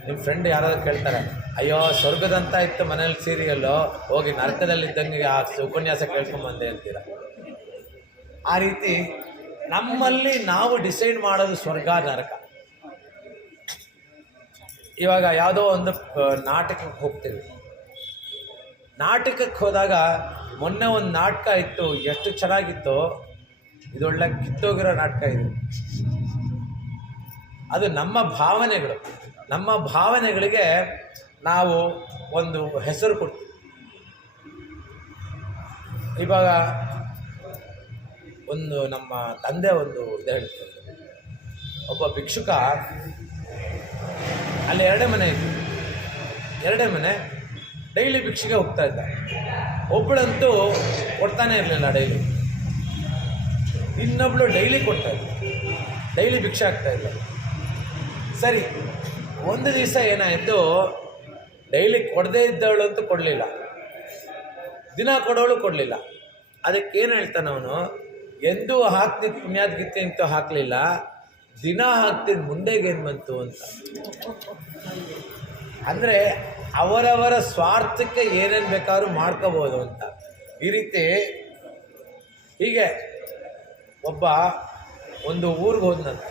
ನಿಮ್ಮ ಫ್ರೆಂಡ್ ಯಾರಾದ್ರೂ ಕೇಳ್ತಾರೆ, ಅಯ್ಯೋ ಸ್ವರ್ಗದಂತ ಇತ್ತು ಮನೇಲಿ ಸೀರಿಯಲ್ಲು, ಹೋಗಿ ನರಕದಲ್ಲಿದ್ದಂಗೆ ಆ ಉಪನ್ಯಾಸ ಕೇಳ್ಕೊಂಬಂದೆ ಅಂತೀರ. ಆ ರೀತಿ ನಮ್ಮಲ್ಲಿ ನಾವು ಡಿಸೈಡ್ ಮಾಡೋದು ಸ್ವರ್ಗ ನರಕ. ಇವಾಗ ಯಾವುದೋ ಒಂದು ನಾಟಕಕ್ಕೆ ಹೋಗ್ತೀವಿ, ನಾಟಕಕ್ಕೆ ಹೋದಾಗ ಮೊನ್ನೆ ಒಂದು ನಾಟಕ ಇತ್ತು, ಎಷ್ಟು ಚೆನ್ನಾಗಿತ್ತು, ಇದೊಳ್ಳೆ ಕಿತ್ತೋಗಿರೋ ನಾಟಕ ಇದು. ಅದು ನಮ್ಮ ಭಾವನೆಗಳು, ನಮ್ಮ ಭಾವನೆಗಳಿಗೆ ನಾವು ಒಂದು ಹೆಸರು ಕೊಡ್ತೀವಿ. ಇವಾಗ ಒಂದು ನಮ್ಮ ತಂದೆ ಒಂದು ಇದು ಹೇಳ್ತಾರೆ, ಒಬ್ಬ ಭಿಕ್ಷುಕ, ಅಲ್ಲಿ 2 ಮನೆ ಇತ್ತು, 2 ಮನೆ ಡೈಲಿ ಭಿಕ್ಷೆಗೆ ಹೋಗ್ತಾ ಇದ್ದ. ಒಬ್ಬಳಂತೂ ಕೊಡ್ತಾನೆ ಇರಲಿಲ್ಲ ಡೈಲಿ, ಇನ್ನೊಬ್ಳು ಡೈಲಿ ಕೊಡ್ತಾ ಇದ್ದ, ಡೈಲಿ ಭಿಕ್ಷೆ ಆಗ್ತಾ ಇದ್ದ. ಸರಿ, ಒಂದು ದಿವಸ ಏನಾಯಿತು, ಡೈಲಿ ಕೊಡದೇ ಇದ್ದವಳು ಅಂತೂ ಕೊಡಲಿಲ್ಲ, ದಿನ ಕೊಡೋಳು ಕೊಡಲಿಲ್ಲ. ಅದಕ್ಕೇನು ಹೇಳ್ತಾನೆ ಅವನು, ಎಂದೂ ಹಾಕ್ತಿದ್ದು ಪುಣ್ಯಾದ ಗೀತೆ ಅಂತೂ ಹಾಕಲಿಲ್ಲ, ದಿನ ಹಾಕ್ತಿದ್ದು ಮುಂದೆಗೇನು ಬಂತು ಅಂತ. ಅಂದರೆ ಅವರವರ ಸ್ವಾರ್ಥಕ್ಕೆ ಏನೇನು ಬೇಕಾದ್ರೂ ಮಾಡ್ಕೋಬೋದು ಅಂತ. ಈ ರೀತಿ ಹೀಗೆ ಒಬ್ಬ ಒಂದು ಊರಿಗೆ ಹೋದ್ನಂತೆ,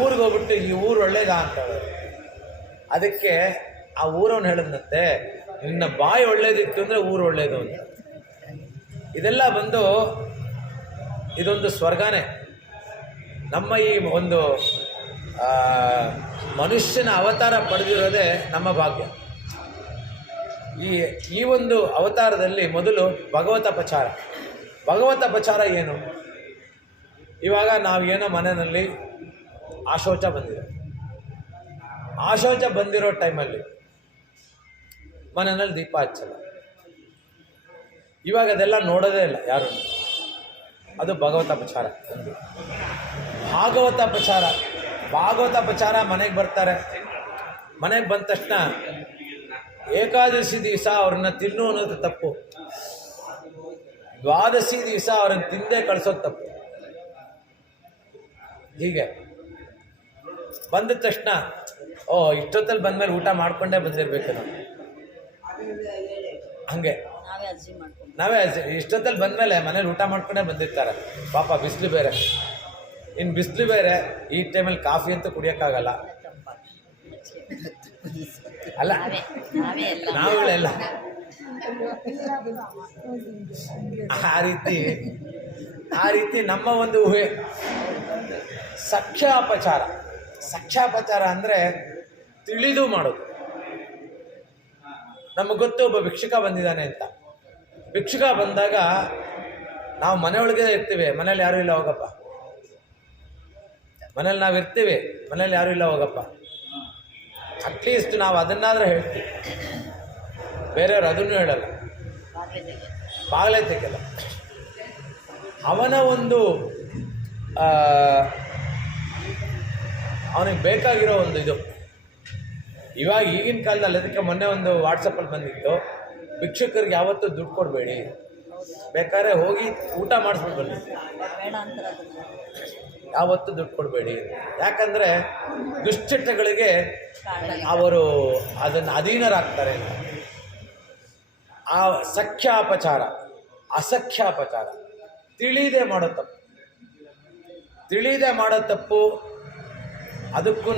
ಊರಿಗೆ ಹೋಗ್ಬಿಟ್ಟು ಈ ಊರು ಒಳ್ಳೇದಾ ಅಂತ ಹೇಳೋದು. ಅದಕ್ಕೆ ಆ ಊರವನು ಹೇಳಿದ್ನಂತೆ, ನಿನ್ನ ಬಾಯಿ ಒಳ್ಳೇದಿತ್ತು ಅಂದರೆ ಊರು ಒಳ್ಳೇದು ಅಂತ. ಇದೆಲ್ಲ ಬಂದು ಇದೊಂದು ಸ್ವರ್ಗನೇ. ನಮ್ಮ ಈ ಒಂದು ಮನುಷ್ಯನ ಅವತಾರ ಪಡೆದಿರೋದೇ ನಮ್ಮ ಭಾಗ್ಯ. ಈ ಒಂದು ಅವತಾರದಲ್ಲಿ ಮೊದಲು ಭಗವತಪಚಾರ. ಭಗವತಪಚಾರ ಏನು? ಇವಾಗ ನಾವೇನೋ ಮನೆಯಲ್ಲಿ ಆಶೌಚ ಬಂದಿದೆ, ಆಶೌಚ ಬಂದಿರೋ ಟೈಮಲ್ಲಿ ಮನೆಯಲ್ಲಿ ದೀಪ ಹಚ್ಚಲ್ಲ. ಇವಾಗ ಅದೆಲ್ಲ ನೋಡೋದೇ ಇಲ್ಲ ಯಾರು. ಅದು ಭಗವತಪಚಾರ. ಒಂದು ಭಾಗವತಪಚಾರ. ಭಾಗವತಪಚಾರ ಮನೆಗೆ ಬರ್ತಾರೆ, ಮನೆಗೆ ಬಂದ ತಕ್ಷಣ ಏಕಾದಶಿ ದಿವಸ ಅವ್ರನ್ನ ತಿನ್ನು ಅನ್ನೋದು ತಪ್ಪು, ದ್ವಾದಶಿ ದಿವಸ ಅವ್ರನ್ನ ತಿಂದೇ ಕಳಿಸೋದು ತಪ್ಪು. ಹೀಗೆ ಬಂದ ತಕ್ಷಣ ಇಷ್ಟೊತ್ತಲ್ಲಿ ಬಂದಮೇಲೆ ಊಟ ಮಾಡ್ಕೊಂಡೇ ಬಂದಿರಬೇಕು ನಾವು, ಹಾಗೆ ನಾವೇ ಇಷ್ಟೊತ್ತಲ್ಲಿ ಬಂದಮೇಲೆ ಮನೇಲಿ ಊಟ ಮಾಡ್ಕೊಂಡೇ ಬಂದಿರ್ತಾರೆ. ಪಾಪ ಬಿಸಿಲು ಬೇರೆ, ಇನ್ನು ಬಿಸಿಲು ಬೇರೆ, ಈ ಟೈಮಲ್ಲಿ ಕಾಫಿ ಅಂತೂ ಕುಡಿಯೋಕ್ಕಾಗಲ್ಲ ಅಲ್ಲ, ನಾವುಗಳೆಲ್ಲ ಆ ರೀತಿ ನಮ್ಮ ಒಂದು ಊಹೆ. ಸಖ್ಯಾಪಚಾರ. ಸಖ್ಯಾಪಚಾರ ಅಂದರೆ ತಿಳಿದು ಮಾಡೋದು. ನಮಗೆ ಗೊತ್ತು ಒಬ್ಬ ಭಿಕ್ಷುಕ ಬಂದಿದ್ದಾನೆ ಅಂತ. ಭಿಕ್ಷುಕ ಬಂದಾಗ ನಾವು ಮನೆಯೊಳಗೆ ಇರ್ತೀವಿ, ಮನೇಲಿ ಯಾರೂ ಇಲ್ಲ ಹೋಗಪ್ಪ. ಮನೇಲಿ ನಾವು ಇರ್ತೀವಿ, ಮನೇಲಿ ಯಾರೂ ಇಲ್ಲ ಹೋಗಪ್ಪ. ಅಟ್ಲೀಸ್ಟ್ ನಾವು ಅದನ್ನಾದರೂ ಹೇಳ್ತೀವಿ, ಬೇರೆಯವ್ರು ಅದನ್ನು ಹೇಳಲ್ಲ, ಬಾಗಿಲೇ ತೆಗೆಯಲ್ಲ. ಅವನ ಒಂದು ಅವನಿಗೆ ಬೇಕಾಗಿರೋ ಒಂದು ಇದು. ಇವಾಗ ಈಗಿನ ಕಾಲದಲ್ಲಿ ಅದಕ್ಕೆ ಮೊನ್ನೆ ಒಂದು ವಾಟ್ಸಪ್ಪಲ್ಲಿ ಬಂದಿತ್ತು, ಭಿಕ್ಷುಕರಿಗೆ ಯಾವತ್ತೂ ದುಡ್ಡು ಕೊಡಬೇಡಿ, ಬೇಕಾದ್ರೆ ಹೋಗಿ ಊಟ ಮಾಡಿಸ್ಬಿಟ್ಟು ಬನ್ನಿ, ಬೇಡ ಅಂತಾರೆ ಅದನ್ನ. ಯಾವತ್ತೂ ದುಡ್ಡು ಕೊಡಬೇಡಿ. ಯಾಕಂದರೆ ದುಶ್ಚಟಗಳಿಗೆ ಕಾರಣ ಅವರು ಅದನ್ನು ಅಧೀನರಾಗ್ತಾರೆ. ಆ ಸಖ್ಯಾಪಚಾರ, ಅಸಖ್ಯಾಪಚಾರ, ತಿಳಿದೇ ಮಾಡೋ ತಪ್ಪು. ತಿಳಿದೇ ಮಾಡೋ ತಪ್ಪು ಅದಕ್ಕೂ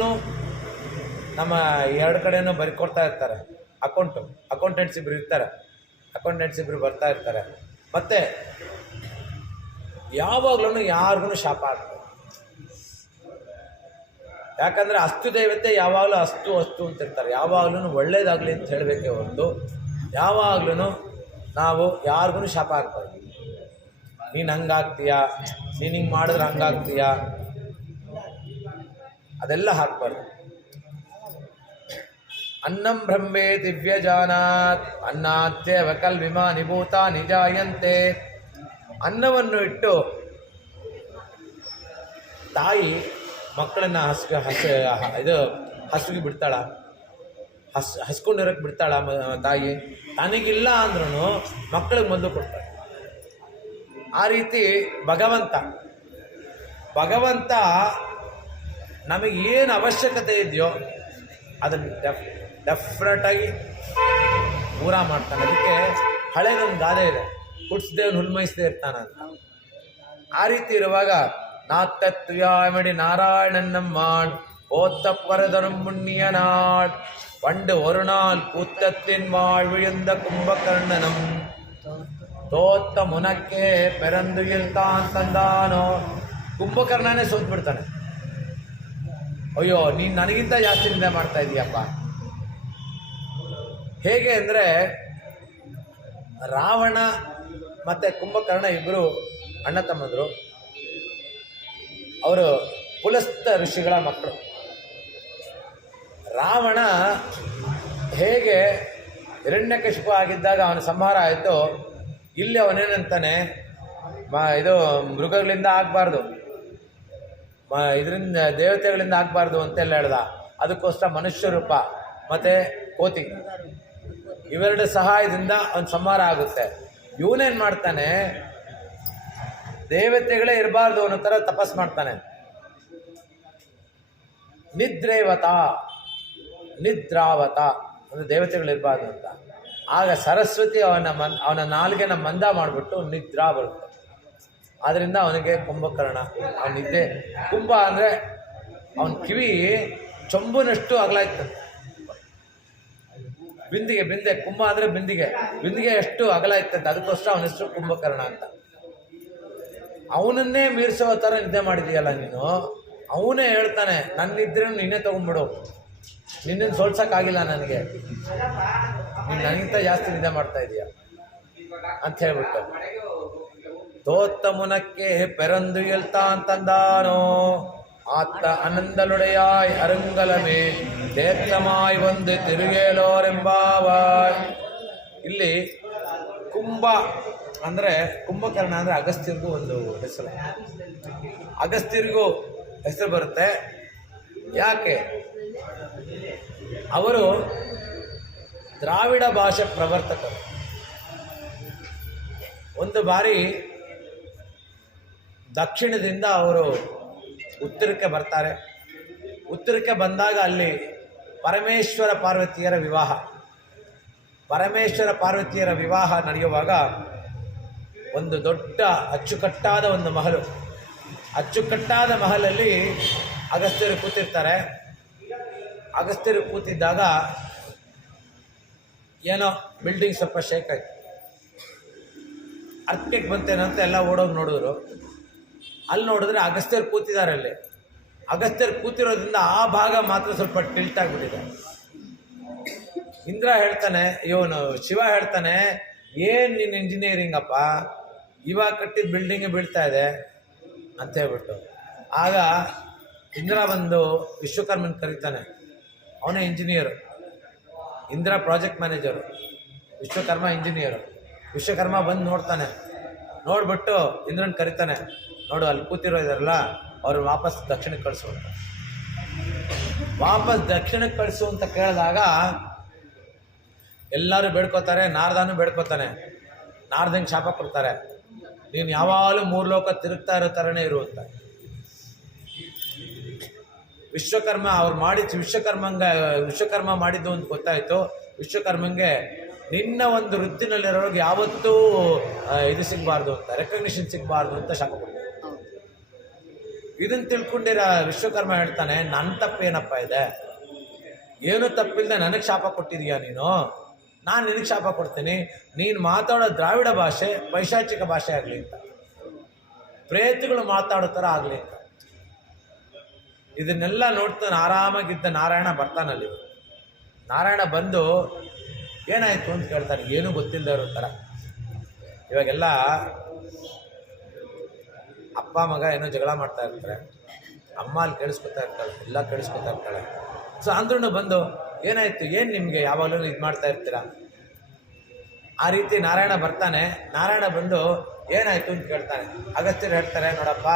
ನಮ್ಮ ಎರಡು ಕಡೆನೂ ಬರ್ಕೊಡ್ತಾ ಇರ್ತಾರೆ. ಅಕೌಂಟೆಂಟ್ಸ್ ಇಬ್ಬರು ಇರ್ತಾರೆ, ಅಕೌಂಟೆಂಟ್ಸ್ ಇಬ್ಬರು ಬರ್ತಾ ಇರ್ತಾರೆ. ಮತ್ತು ಯಾವಾಗ್ಲೂ ಯಾರಿಗೂ ಶಾಪ ಆಗ್ತದೆ. ಯಾಕಂದರೆ ಅಸ್ತು ದೇವತೆ ಯಾವಾಗಲೂ ಅಸ್ತು ಅಸ್ತು ಅಂತಿರ್ತಾರೆ. ಯಾವಾಗ್ಲೂ ಒಳ್ಳೇದಾಗಲಿ ಅಂತ ಹೇಳಬೇಕೇ ಹೊರತು ಯಾವಾಗ್ಲೂ ನಾವು ಯಾರಿಗೂ ಶಾಪ ಆಗ್ಬಾರ್ದು. ನೀನು ಹಂಗಾಗ್ತೀಯ, ನೀನು ಹಿಂಗೆ ಮಾಡಿದ್ರೆ ಹಂಗಾಗ್ತೀಯ, ಅದೆಲ್ಲ ಹಾಕ್ಬಾರ್ದು. ಅನ್ನಂ ಬ್ರಹ್ಮೇ ದಿವ್ಯಜಾನಾತ್ ಅನ್ನಾತ್ಯವ ಕಲ್ವಿಮಾ ನಿಭೂತ ನಿಜಾಯಂತೆ. ಅನ್ನವನ್ನು ಇಟ್ಟು ತಾಯಿ ಮಕ್ಕಳನ್ನ ಹಸುಗೆ ಬಿಡ್ತಾಳ, ಹಸ್ಕೊಂಡಿರೋಕ್ಕೆ ಬಿಡ್ತಾಳ ತಾಯಿ. ತನಗಿಲ್ಲ ಅಂದ್ರೂ ಮಕ್ಕಳಿಗೆ ಮೊದಲು ಕೊಡ್ತಾಳೆ. ಆ ರೀತಿ ಭಗವಂತ ನಮಗೆ ಏನು ಅವಶ್ಯಕತೆ ಇದೆಯೋ ಅದನ್ನು ಡೆಫಿನೆಟಾಗಿ ಪೂರ ಮಾಡ್ತಾನೆ. ಅದಕ್ಕೆ ಹಳೇದೊಂದು ಗಾದೆ ಇದೆ, ಹುಟ್ಟಿಸ್ದೇವ್ನು ಹುಲ್ಮೈಸದೇ ಇರ್ತಾನೆ ಅಂತ. ಆ ರೀತಿ ಇರುವಾಗ நாத்தத்துயாமடி நாராயணன் நம்மான் ஓத்தப்பரதரும் முன்னிய நாட் பண்டு ஒரு நாள் கூத்தத்தின் வாழ்விழுந்த கும்பகர்ணனும் தோத்த முனக்கே பெರಂದುயில் தான் ತಂದಾನೋ. ಕುಂಭಕರ್ಣನೇ ಸೋತ್ಬಿಡ್ತಾನೆ. ಅಯ್ಯೋ, ನೀನು ನನಗಿಂತ ಜಾಸ್ತಿ ನಿಂದೆ ಮಾಡ್ತಾ ಇದೀಯಪ್ಪ. ಹೇಗೆ ಅಂದರೆ ರಾವಣ ಮತ್ತು ಕುಂಭಕರ್ಣ ಇಬ್ಬರು ಅಣ್ಣ ತಮ್ಮಂದರು. ಅವರು ಪುಲಸ್ತ ಋಷಿಗಳ ಮಕ್ಕಳು. ರಾವಣ ಹೇಗೆ ಹಿರಣ್ಯಕಶಿಪು ಆಗಿದ್ದಾಗ ಅವನ ಸಂಹಾರ ಆಯಿತು, ಇಲ್ಲಿ ಅವನೇನಂತಾನೆ, ಇದು ಮೃಗಗಳಿಂದ ಆಗಬಾರ್ದು, ಇದರಿಂದ ದೇವತೆಗಳಿಂದ ಆಗಬಾರ್ದು ಅಂತೆಲ್ಲ ಹೇಳ್ದ. ಅದಕ್ಕೋಸ್ಕರ ಮನುಷ್ಯ ರೂಪ ಮತ್ತು ಕೋತಿ ಇವೆರಡು ಸಹಾಯದಿಂದ ಅವನ ಸಂಹಾರ ಆಗುತ್ತೆ. ಇವನೇನು ಮಾಡ್ತಾನೆ, ದೇವತೆಗಳೇ ಇರಬಾರ್ದು ಅನ್ನೋ ಥರ ತಪಸ್ ಮಾಡ್ತಾನೆ. ನಿದ್ರಾವತ ಅಂದರೆ ದೇವತೆಗಳಿರಬಾರ್ದು ಅಂತ. ಆಗ ಸರಸ್ವತಿ ಅವನ ನಾಲ್ಗೆನ ಮಂದ ಮಾಡಿಬಿಟ್ಟು ನಿದ್ರಾ ಬರುತ್ತೆ. ಆದ್ದರಿಂದ ಅವನಿಗೆ ಕುಂಭಕರ್ಣ, ಅವನ ನಿದ್ದೆ. ಕುಂಭ ಅಂದರೆ ಅವನ ಕಿವಿ ಚೊಂಬುನಷ್ಟು ಅಗಲಾಯ್ತಂತೆ. ಬಿಂದಿಗೆ ಕುಂಭ ಅಂದರೆ ಬಿಂದಿಗೆ ಎಷ್ಟು ಅಗಲ ಇತ್ತಂತೆ. ಅದಕ್ಕೋಸ್ಕರ ಅವನ ಹೆಸರು ಕುಂಭಕರ್ಣ ಅಂತ. ಅವನನ್ನೇ ಮೀರಿಸೋ ಥರ ನಿದ್ದೆ ಮಾಡಿದೀಯಲ್ಲ ನೀನು. ಅವನೇ ಹೇಳ್ತಾನೆ, ನನ್ನಿದ್ರೆ ನಿನ್ನೆ ತೊಗೊಂಡ್ಬಿಡು, ನಿನ್ನನ್ನು ಸೋಲ್ಸೋಕ್ಕಾಗಿಲ್ಲ ನನಗೆ, ನೀನು ನನಗಿಂತ ಜಾಸ್ತಿ ನಿದ್ದೆ ಮಾಡ್ತಾ ಇದೀಯ ಅಂತ ಹೇಳ್ಬಿಟ್ಟು. தோத்த முனக்கே பெறந்து இயல்தான் தந்தானோ ஆத்த அனந்தலுடையாய் அருங்கலமே தேத்தமாய் வந்து ತಿರುಗೇಲೋರೆಂಬಾವಾಯ್. ಇಲ್ಲಿ ಕುಂಭ ಅಂದರೆ ಕುಂಭಕರ್ಣ ಅಂದರೆ ಅಗಸ್ತ್ಯರಿಗೂ ಒಂದು ಹೆಸರು. ಅಗಸ್ತ್ಯರಿಗೂ ಹೆಸರು ಬರುತ್ತೆ. ಯಾಕೆ? ಅವರು ದ್ರಾವಿಡ ಭಾಷೆ ಪ್ರವರ್ತಕರು. ಒಂದು ಬಾರಿ ದಕ್ಷಿಣದಿಂದ ಅವರು ಉತ್ತರಕ್ಕೆ ಬರ್ತಾರೆ. ಉತ್ತರಕ್ಕೆ ಬಂದಾಗ ಅಲ್ಲಿ ಪರಮೇಶ್ವರ ಪಾರ್ವತಿಯರ ವಿವಾಹ ನಡೆಯುವಾಗ ಒಂದು ದೊಡ್ಡ ಅಚ್ಚುಕಟ್ಟಾದ ಒಂದು ಮಹಲು, ಅಚ್ಚುಕಟ್ಟಾದ ಮಹಲಲ್ಲಿ ಅಗಸ್ತ್ಯರು ಕೂತಿರ್ತಾರೆ. ಅಗಸ್ತ್ಯರು ಕೂತಿದ್ದಾಗ ಏನೋ ಬಿಲ್ಡಿಂಗ್ ಸ್ವಲ್ಪ ಶೇಕ್ ಆಯ್ತು. ಅರ್ಥಕ್ಕೆ ಬಂತೇನೋ ಅಂತ ಎಲ್ಲ ಓಡೋಗಿ ನೋಡಿದ್ರು. ಅಲ್ಲಿ ನೋಡಿದ್ರೆ ಅಗಸ್ತ್ಯರು ಕೂತಿದ್ದಾರೆ. ಅಲ್ಲಿ ಅಗಸ್ತ್ಯರು ಕೂತಿರೋದ್ರಿಂದ ಆ ಭಾಗ ಮಾತ್ರ ಸ್ವಲ್ಪ ಟಿಲ್ಟ್ ಆಗಿಬಿಟ್ಟಿದೆ. ಇಂದ್ರ ಹೇಳ್ತಾನೆ, ಇವನು ಶಿವ ಹೇಳ್ತಾನೆ, ಏನು ನಿನ್ನ ಇಂಜಿನಿಯರಿಂಗ್ ಅಪ್ಪ, ಇವಾಗ ಕಟ್ಟಿದ ಬಿಲ್ಡಿಂಗ್ ಬೀಳ್ತಾ ಇದೆ ಅಂತ ಹೇಳ್ಬಿಟ್ಟು. ಆಗ ಇಂದ್ರ ಬಂದು ವಿಶ್ವಕರ್ಮನ್ ಕರೀತಾನೆ. ಅವನೇ engineer, Indra project manager, Vishwakarma engineer. Vishwakarma ಬಂದು ನೋಡ್ತಾನೆ, ನೋಡ್ಬಿಟ್ಟು ಇಂದ್ರನ್ ಕರೀತಾನೆ, ನೋಡು ಅಲ್ಲಿ ಕೂತಿರೋ ಇದಾರಲ್ಲ ಅವ್ರು ವಾಪಸ್ ದಕ್ಷಿಣಕ್ಕೆ ಕಳಿಸು ಅಂತ. ವಾಪಸ್ ದಕ್ಷಿಣಕ್ಕೆ ಕಳಿಸು ಅಂತ ಕೇಳಿದಾಗ ಎಲ್ಲರೂ ಬೇಡ್ಕೋತಾರೆ, ನಾರದನೂ ಬೇಡ್ಕೋತಾನೆ. ನಾರದಂಗೆ ಶಾಪ ಕೊಡ್ತಾರೆ, ನೀನು ಯಾವಾಗಲೂ 3 ಲೋಕ ತಿರುಗ್ತಾ ಇರೋ ಥರನೇ ಇರು ಅಂತ. ವಿಶ್ವಕರ್ಮ ಅವ್ರು ವಿಶ್ವಕರ್ಮ ಮಾಡಿದ್ದು ಅಂತ ಗೊತ್ತಾಯಿತು. ವಿಶ್ವಕರ್ಮಂಗೆ ನಿನ್ನ ಒಂದು ವೃತ್ತಿನಲ್ಲಿರೋರಿಗೆ ಯಾವತ್ತೂ ಇದು ಸಿಗಬಾರ್ದು ಅಂತ, ರೆಕಗ್ನಿಷನ್ ಸಿಗಬಾರ್ದು ಅಂತ ಶಾಪ ಕೊಡ್ತಾರೆ. ಇದನ್ನು ತಿಳ್ಕೊಂಡಿರೋ ವಿಶ್ವಕರ್ಮ ಹೇಳ್ತಾನೆ, ನನ್ನ ತಪ್ಪೇನಪ್ಪ ಇದೆ, ಏನು ತಪ್ಪಿಲ್ಲದೆ ನನಗೆ ಶಾಪ ಕೊಟ್ಟಿದೀಯ ನೀನು, ನಾನು ನಿನಗೆ ಶಾಪ ಕೊಡ್ತೀನಿ, ನೀನು ಮಾತಾಡೋ ದ್ರಾವಿಡ ಭಾಷೆ ಪೈಶಾಚಿಕ ಭಾಷೆ ಆಗಲಿ ಅಂತ, ಪ್ರೇತಗಳು ಮಾತಾಡೋ ಥರ ಆಗಲಿ ಅಂತ. ಇದನ್ನೆಲ್ಲ ನೋಡ್ತಾನೆ ಆರಾಮಾಗಿದ್ದ ನಾರಾಯಣ ಬರ್ತಾನಲ್ಲಿ. ನಾರಾಯಣ ಬಂದು ಏನಾಯಿತು ಅಂತ ಕೇಳ್ತಾನೆ, ಏನೂ ಗೊತ್ತಿಲ್ಲದೆ ಇರೋ ಥರ. ಇವಾಗೆಲ್ಲ ಅಪ್ಪ ಮಗ ಏನೋ ಜಗಳ ಮಾಡ್ತಾ ಇರ್ತಾರೆ, ಅಮ್ಮ ಅಲ್ಲಿ ಕೇಳಿಸ್ಕೊತಾ ಇರ್ತಾಳೆ, ಎಲ್ಲ ಕೇಳಿಸ್ಕೊತಾ ಇರ್ತಾಳೆ. ಸೊ ಅಂದ್ರೂ ಬಂದು ಏನಾಯಿತು, ಏನು ನಿಮಗೆ ಯಾವಾಗಲೂ ಇದು ಮಾಡ್ತಾ ಇರ್ತೀರ, ಆ ರೀತಿ ನಾರಾಯಣ ಬರ್ತಾನೆ. ನಾರಾಯಣ ಬಂದು ಏನಾಯಿತು ಅಂತ ಕೇಳ್ತಾನೆ. ಅಗಸ್ತ್ಯರು ಹೇಳ್ತಾರೆ, ನೋಡಪ್ಪ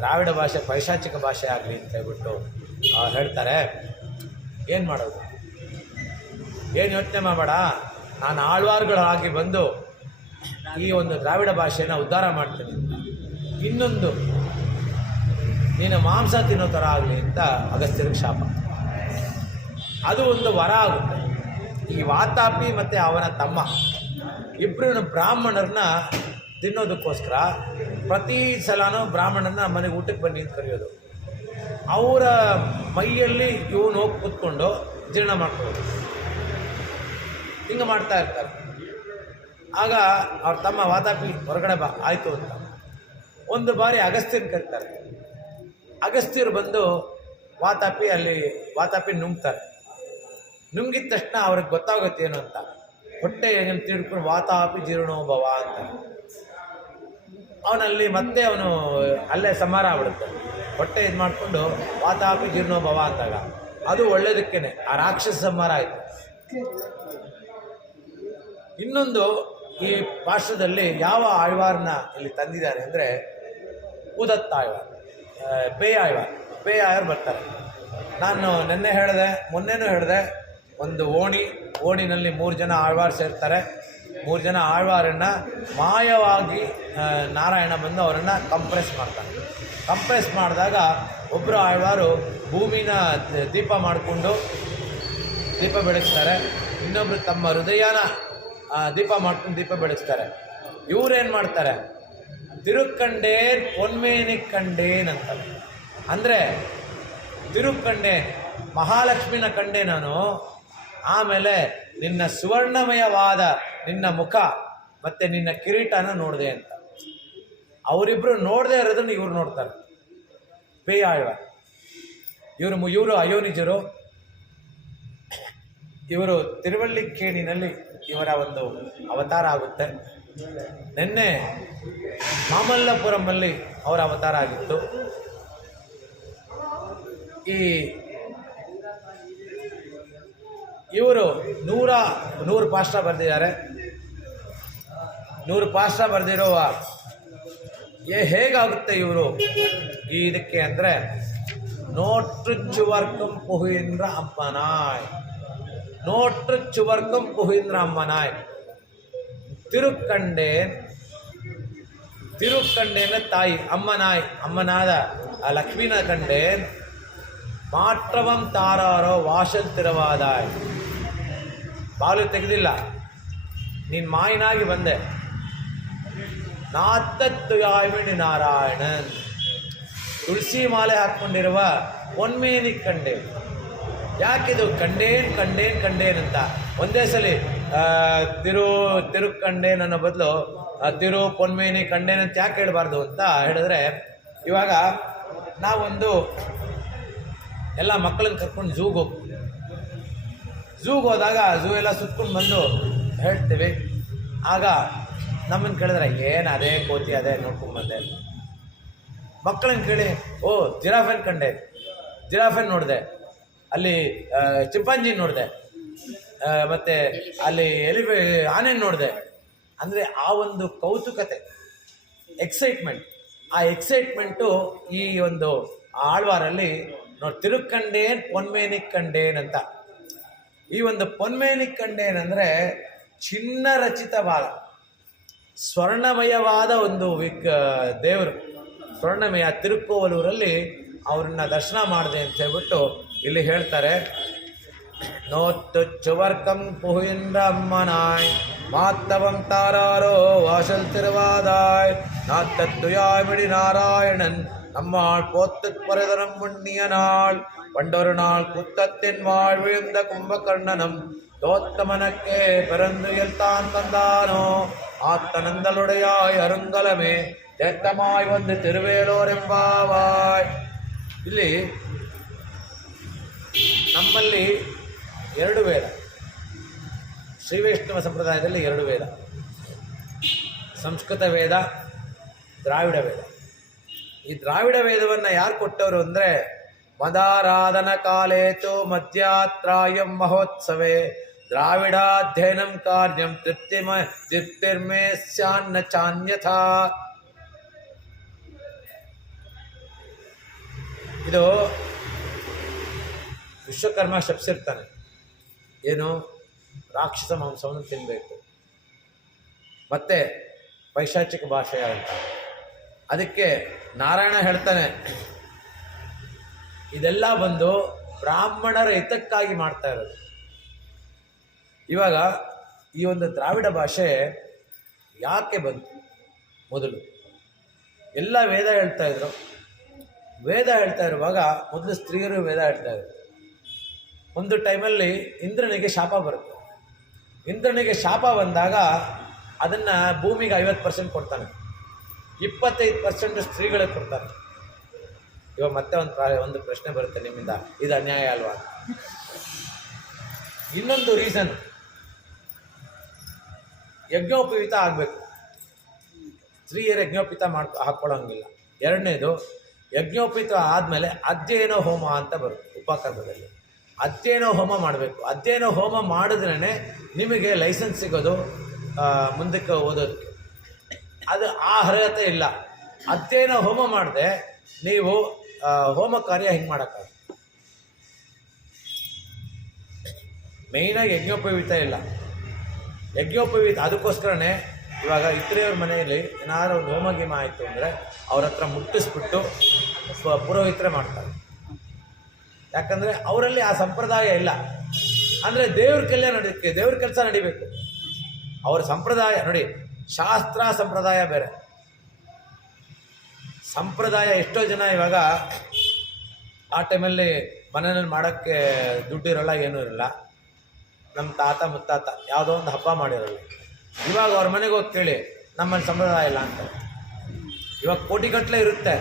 ದ್ರಾವಿಡ ಭಾಷೆ ಪೈಶಾಚಿಕ ಭಾಷೆ ಆಗಲಿ ಅಂತ ಹೇಳ್ಬಿಟ್ಟು ಹೇಳ್ತಾರೆ. ಏನು ಮಾಡೋದು, ಏನು ಯೋಚನೆ ಮಾಡಬೇಡ, ನಾನು ಆಳ್ವಾರ್ಗಳಾಗಿ ಬಂದು ಈ ಒಂದು ದ್ರಾವಿಡ ಭಾಷೆನ ಉದ್ಧಾರ ಮಾಡ್ತೀನಿ ಅಂತ. ಇನ್ನೊಂದು, ನೀನು ಮಾಂಸ ತಿನ್ನೋ ಥರ ಆಗಲಿ ಅಂತ ಅಗಸ್ತ್ಯರಿಗೆ ಶಾಪ. ಅದು ಒಂದು ವರ ಆಗುತ್ತೆ. ಈ ವಾತಾಪಿ ಮತ್ತು ಅವನ ತಮ್ಮ ಇಬ್ಬರು ಬ್ರಾಹ್ಮಣರನ್ನ ತಿನ್ನೋದಕ್ಕೋಸ್ಕರ ಪ್ರತಿ ಸಲನೂ ಬ್ರಾಹ್ಮಣನ ಮನೆಗೆ ಊಟಕ್ಕೆ ಬನ್ನಿ ಅಂತ ಕರೆಯೋದು. ಅವರ ಮೈಯಲ್ಲಿ ಇವನು ಹೋಗಿ ಕೂತ್ಕೊಂಡು ಜೀರ್ಣ ಮಾಡ್ಕೊಳ್ಳೋದು, ಹಿಂಗೆ ಮಾಡ್ತಾ ಇರ್ತಾರೆ. ಆಗ ಅವ್ರ ತಮ್ಮ ವಾತಾಪಿ ಹೊರಗಡೆ ಬಾ ಆಯಿತು ಅಂತ ಒಂದು ಬಾರಿ ಅಗಸ್ತ್ಯನ ಕರೀತಾರೆ. ಅಗಸ್ತ್ಯರು ಬಂದು ವಾತಾಪಿ ನುಂಗ್ತಾರೆ. ನುಂಗಿದ ತಕ್ಷಣ ಅವ್ರಿಗೆ ಗೊತ್ತಾಗುತ್ತೆ ಏನು ಅಂತ. ಹೊಟ್ಟೆ ಏನು ತಿಳ್ಕೊಂಡು ವಾತಾಪಿ ಜೀರ್ಣೋಭವ ಅಂತ ಅವನಲ್ಲಿ ಮತ್ತೆ ಅವನು ಅಲ್ಲೇ ಸಂಹಾರ ಆಗ್ಬಿಡುತ್ತೆ. ಹೊಟ್ಟೆ ಇದು ಮಾಡಿಕೊಂಡು ವಾತಾಪಿ ಜೀರ್ಣೋಭವ ಅಂತಾಗ ಅದು ಒಳ್ಳೇದಕ್ಕೇನೆ ಆ ರಾಕ್ಷಸ ಸಂಹಾರ ಆಯಿತು. ಇನ್ನೊಂದು, ಈ ಪಾರ್ಶ್ವದಲ್ಲಿ ಯಾವ ಆಳ್ವಾರನ್ನ ಇಲ್ಲಿ ತಂದಿದ್ದಾರೆ ಅಂದರೆ ಉದತ್ತ ಆಳ್ವಾರ್, ಪೇಯ ಆಳ್ವಾರ್ ಬರ್ತಾರೆ. ನಾನು ಮೊನ್ನೆನೂ ಹೇಳಿದೆ, ಒಂದು ಓಣಿನಲ್ಲಿ 3 ಜನ ಆಳ್ವಾರ್ ಸೇರ್ತಾರೆ. 3 ಜನ ಆಳ್ವಾರನ್ನು ಮಾಯವಾಗಿ ನಾರಾಯಣ ಬಂದು ಅವರನ್ನು ಕಂಪ್ರೆಸ್ ಮಾಡ್ತಾನೆ. ಕಂಪ್ರೆಸ್ ಮಾಡಿದಾಗ ಒಬ್ಬರು ಆಳ್ವಾರು ಭೂಮಿನ ದೀಪ ಮಾಡಿಕೊಂಡು ದೀಪ ಬೆಳಗಿಸ್ತಾರೆ, ಇನ್ನೊಬ್ಬರು ತಮ್ಮ ಹೃದಯನ ದೀಪ ಮಾಡ್ಕೊಂಡು ದೀಪ ಬೆಳಗಿಸ್ತಾರೆ. ಇವರೇನು ಮಾಡ್ತಾರೆ, ತಿರುಕ್ಕಂಡೇನ್ ಪೊನ್ಮೇನಿಗೆ ಕಂಡೇನ್ ಅಂತಾರೆ. ಅಂದರೆ ತಿರುಕ್ಕಂಡೇನ್ ಮಹಾಲಕ್ಷ್ಮಿನ ಕಂಡೆ ನಾನು, ಆಮೇಲೆ ನಿನ್ನ ಸುವರ್ಣಮಯವಾದ ನಿನ್ನ ಮುಖ ಮತ್ತು ನಿನ್ನ ಕಿರೀಟನ ನೋಡಿದೆ ಅಂತ. ಅವರಿಬ್ಬರು ನೋಡದೆ ಇರೋದನ್ನು ಇವ್ರು ನೋಡ್ತಾರೆ. ಪೇಯ ಆಳ್ವಾರ್ ಇವರು ಅಯೋನಿಜರು. ಇವರು ತಿರುವಳ್ಳಿಕ್ಕೇಣಿನಲ್ಲಿ ಇವರ ಒಂದು ಅವತಾರ ಆಗುತ್ತೆ. ನಿನ್ನೆ ಮಾಮಲ್ಲಪುರಮಲ್ಲಿ ಅವರ ಅವತಾರ ಆಗಿತ್ತು. ಇವರು 100 ಪಾಸ್ಟ ಬರೆದಿದ್ದಾರೆ. 100 ಪಾಸ್ಟ ಬರೆದಿರುವ ಹೇಗಾಗುತ್ತೆ ಇವರು ಇದಕ್ಕೆ ಅಂದರೆ, ನೋಟ್ರುಚ್ಚುವರ್ಕಂ ಪುಹಿಂದ್ರ ಅಮ್ಮನಾಯ್, ನೋಟ್ರುಚ್ಚುವರ್ಕಂ ಪುಹಿಂದ್ರ ಅಮ್ಮನಾಯ್, ತಿರುಕ್ಕಂಡೇನ ತಾಯಿ ಅಮ್ಮನಾಯ್, ಅಮ್ಮನಾದ ಆ ಲಕ್ಷ್ಮೀನ ಕಂಡೇನ್, ಮಾತ್ರವಂ ತಾರಾರೋ ವಾಶಲ್ ತಿರವಾದಾಯ್, ಬಾಲು ತೆಗೆದಿಲ್ಲ, ನೀನು ಮಾಯಿನಾಗಿ ಬಂದೆ. ನಾತ್ತತ್ತುಯಾಯ್ಮಿಣಿ ನಾರಾಯಣನ್, ತುಳಸಿ ಮಾಲೆ ಹಾಕ್ಕೊಂಡಿರುವ ಪೊನ್ಮೇನಿ ಕಂಡೆ. ಯಾಕಿದು ಕಂಡೇನ್ ಅಂತ ಒಂದೇ ಸಲ ತಿರುಕ್ಕಂಡೇನ್ ಅನ್ನೋ ಬದಲು ತಿರು ಪೊನ್ಮೇನಿ ಕಂಡೇನ್ ಅಂತ ಯಾಕೆ ಹೇಳಬಾರ್ದು ಅಂತ ಹೇಳಿದ್ರೆ, ಇವಾಗ ನಾವೊಂದು ಎಲ್ಲ ಮಕ್ಕಳನ್ನ ಕರ್ಕೊಂಡು ಝೂಗೆ ಹೋಗ್ತೀವಿ. ಝೂಗೆ ಹೋದಾಗ ಝೂ ಎಲ್ಲ ಸುತ್ಕೊಂಡು ಬಂದು ಹೇಳ್ತೀವಿ. ಆಗ ನಮ್ಮನ್ನು ಕೇಳಿದ್ರೆ ಏನು ಅದೇ ಕೋತಿ ಅದೇ ನೋಡ್ಕೊಂಡ್ಬಂದೆ. ಮಕ್ಕಳನ್ನ ಕೇಳಿ, ಓ ಜಿರಾಫೆನ್ ಕಂಡೆ, ಜಿರಾಫೆನ್ ನೋಡಿದೆ, ಅಲ್ಲಿ ಚಿಂಪಾಂಜಿ ನೋಡಿದೆ, ಮತ್ತು ಅಲ್ಲಿ ಆನೆ ನೋಡಿದೆ. ಅಂದರೆ ಆ ಒಂದು ಕೌತುಕತೆ, ಎಕ್ಸೈಟ್ಮೆಂಟ್, ಆ ಎಕ್ಸೈಟ್ಮೆಂಟು ಈ ಒಂದು ಆಳ್ವಾರಲ್ಲಿ ತಿರುಕ್ಕಂಡೇನ್ ಪೊನ್ಮೇನಿಕ್ ಕಂಡೇನ್ ಅಂತ. ಈ ಒಂದು ಪೊನ್ಮೇನಿಕ್ ಕಂಡೇನಂದರೆ ಚಿನ್ನ ರಚಿತವಾದ ಸ್ವರ್ಣಮಯವಾದ ಒಂದು ದೇವರು, ಸ್ವರ್ಣಮಯ. ತಿರುಕೋವಲೂರಲ್ಲಿ ಅವ್ರನ್ನ ದರ್ಶನ ಮಾಡಿದೆ ಅಂತ ಹೇಳ್ಬಿಟ್ಟು ಇಲ್ಲಿ ಹೇಳ್ತಾರೆ. ನೋತ್ತು ಚುವರ್ಕಂ ಪುಹಿಂದ್ರ ಅಮ್ಮನಾಯ್ ಮಾತ್ತವಂ ತಾರಾರೋ வாசல் திருவாதாய் நாத்தத்துயாய் மிடி நாராயணன் நம்மாள் போத்துப் பரதனம் முன்னிய நாள் பண்டொரு நாள் குத்தத்தின் வாழ் விழுந்த கும்பகர்ணனம் தோத்தமனக்கே பிறந்துயல் தான் தந்தானோ ஆத்தனந்தலுடையாய் அருங்கலமே தேத்தமாய் வந்து ತಿರುವೇಲೋರೆಂಬಾವಾಯ್. ಇಲ್ಲಿ ನಮ್ಮಲ್ಲಿ 2 ವೇದ, ಶ್ರೀ ವೈಷ್ಣವ ಸಂಪ್ರದಾಯದಲ್ಲಿ 2 ವೇದ, ಸಂಸ್ಕೃತ ವೇದ, ದ್ರಾವಿಡ ವೇದ. ಈ ದ್ರಾವಿಡ ವೇದವನ್ನು ಯಾರು ಕೊಟ್ಟವರು ಅಂದರೆ ಮದಾರಾಧನ ಕಾಲೇತು ಮಧ್ಯಾತ್ರಾಯಂ ಮಹೋತ್ಸವೇ ದ್ರಾವಿಡಾಧ್ಯಯನಂ ಕಾರ್ಯಂ ತೃಪ್ತಿರ್ಮೇ ಸ್ಯಾನ್ನ ಚಾನ್ಯಥಾ. ಇದು ವಿಶ್ವಕರ್ಮ ಶಪಿಸಿರ್ತಾನೆ, ಏನು ರಾಕ್ಷಸ ಮಾಂಸವನ್ನು ತಿನ್ನಬೇಕು, ಮತ್ತೆ ಪೈಶಾಚಿಕ ಭಾಷೆ ಅಂತ. ಅದಕ್ಕೆ ನಾರಾಯಣ ಹೇಳ್ತಾನೆ, ಇದೆಲ್ಲ ಬಂದು ಬ್ರಾಹ್ಮಣರ ಹಿತಕ್ಕಾಗಿ ಮಾಡ್ತಾ ಇರೋದು. ಇವಾಗ ಈ ಒಂದು ದ್ರಾವಿಡ ಭಾಷೆ ಯಾಕೆ ಬಂತು? ಮೊದಲು ಎಲ್ಲ ವೇದ ಹೇಳ್ತಾ ಇದ್ರು. ವೇದ ಹೇಳ್ತಾ ಇರುವಾಗ ಮೊದಲು ಸ್ತ್ರೀಯರು ವೇದ ಹೇಳ್ತಾ ಇದ್ರು. ಒಂದು ಟೈಮಲ್ಲಿ ಇಂದ್ರನಿಗೆ ಶಾಪ ಬರುತ್ತೆ. ಇಂದ್ರನಿಗೆ ಶಾಪ ಬಂದಾಗ ಅದನ್ನು ಭೂಮಿಗೆ 50% ಕೊಡ್ತಾನೆ, 25% ಸ್ತ್ರೀಗಳಿಗೆ ಕೊಡ್ತಾನೆ. ಇವಾಗ ಮತ್ತೆ ಒಂದು ಪ್ರಶ್ನೆ ಬರುತ್ತೆ ನಿಮ್ಮಿಂದ, ಇದು ಅನ್ಯಾಯ ಅಲ್ವಾ? ಇನ್ನೊಂದು ರೀಸನ್, ಯಜ್ಞೋಪವೀತ ಆಗಬೇಕು, ಸ್ತ್ರೀಯರು ಯಜ್ಞೋಪವೀತ ಹಾಕ್ಕೊಳ್ಳೋಂಗಿಲ್ಲ. ಎರಡನೇದು, ಯಜ್ಞೋಪವೀತ ಆದಮೇಲೆ ಅಧ್ಯಯನ ಹೋಮ ಅಂತ ಬರುತ್ತೆ ಉಪಕರ್ಮದಲ್ಲಿ. ಅಧ್ಯಯನ ಹೋಮ ಮಾಡಬೇಕು. ಅಧ್ಯಯನ ಹೋಮ ಮಾಡಿದ್ರೇ ನಿಮಗೆ ಲೈಸೆನ್ಸ್ ಸಿಗೋದು ಮುಂದಕ್ಕೆ ಓದೋದಕ್ಕೆ. ಅದು ಆ ಅರ್ಹತೆ ಇಲ್ಲ. ಅಧ್ಯಯನ ಹೋಮ ಮಾಡದೆ ನೀವು ಹೋಮ ಕಾರ್ಯ ಹಿಂಗೆ ಮಾಡೋಕ್ಕಾಗ. ಮೇಯ್ನಾಗಿ ಯಜ್ಞೋಪವೀತ ಇಲ್ಲ. ಯಜ್ಞೋಪವೀತ ಅದಕ್ಕೋಸ್ಕರನೇ ಇವಾಗ ಇತರೆಯವ್ರ ಮನೆಯಲ್ಲಿ ಏನಾದರೂ ಒಂದು ಹೋಮ ಗೀಮ ಆಯಿತು ಅಂದರೆ ಅವ್ರ ಹತ್ರ ಮುಟ್ಟಿಸ್ಬಿಟ್ಟು ಪುರೋಹಿತರೇ ಮಾಡ್ತಾರೆ. ಯಾಕಂದರೆ ಅವರಲ್ಲಿ ಆ ಸಂಪ್ರದಾಯ ಇಲ್ಲ. ಅಂದರೆ ದೇವ್ರ ಕೆಲಸ ನಡಿಬೇಕು. ಅವ್ರ ಸಂಪ್ರದಾಯ ನೋಡಿ, ಶಾಸ್ತ್ರ ಸಂಪ್ರದಾಯ ಬೇರೆ. ಸಂಪ್ರದಾಯ ಎಷ್ಟೋ ಜನ ಇವಾಗ ಆ ಟೈಮಲ್ಲಿ ಮನೆಯಲ್ಲಿ ಮಾಡೋಕ್ಕೆ ದುಡ್ಡಿರೋಲ್ಲ, ಏನೂ ಇರಲ್ಲ. ನಮ್ಮ ತಾತ ಮುತ್ತಾತ ಯಾವುದೋ ಒಂದು ಹಬ್ಬ ಮಾಡಿರೋಲ್ಲ. ಇವಾಗ ಅವ್ರ ಮನೆಗೆ ಹೋಗಿ ಕೇಳಿ, ನಮ್ಮಲ್ಲಿ ಸಂಪ್ರದಾಯ ಇಲ್ಲ ಅಂತ. ಇವಾಗ ಕೋಟಿಗಟ್ಟಲೆ ಇರುತ್ತೆ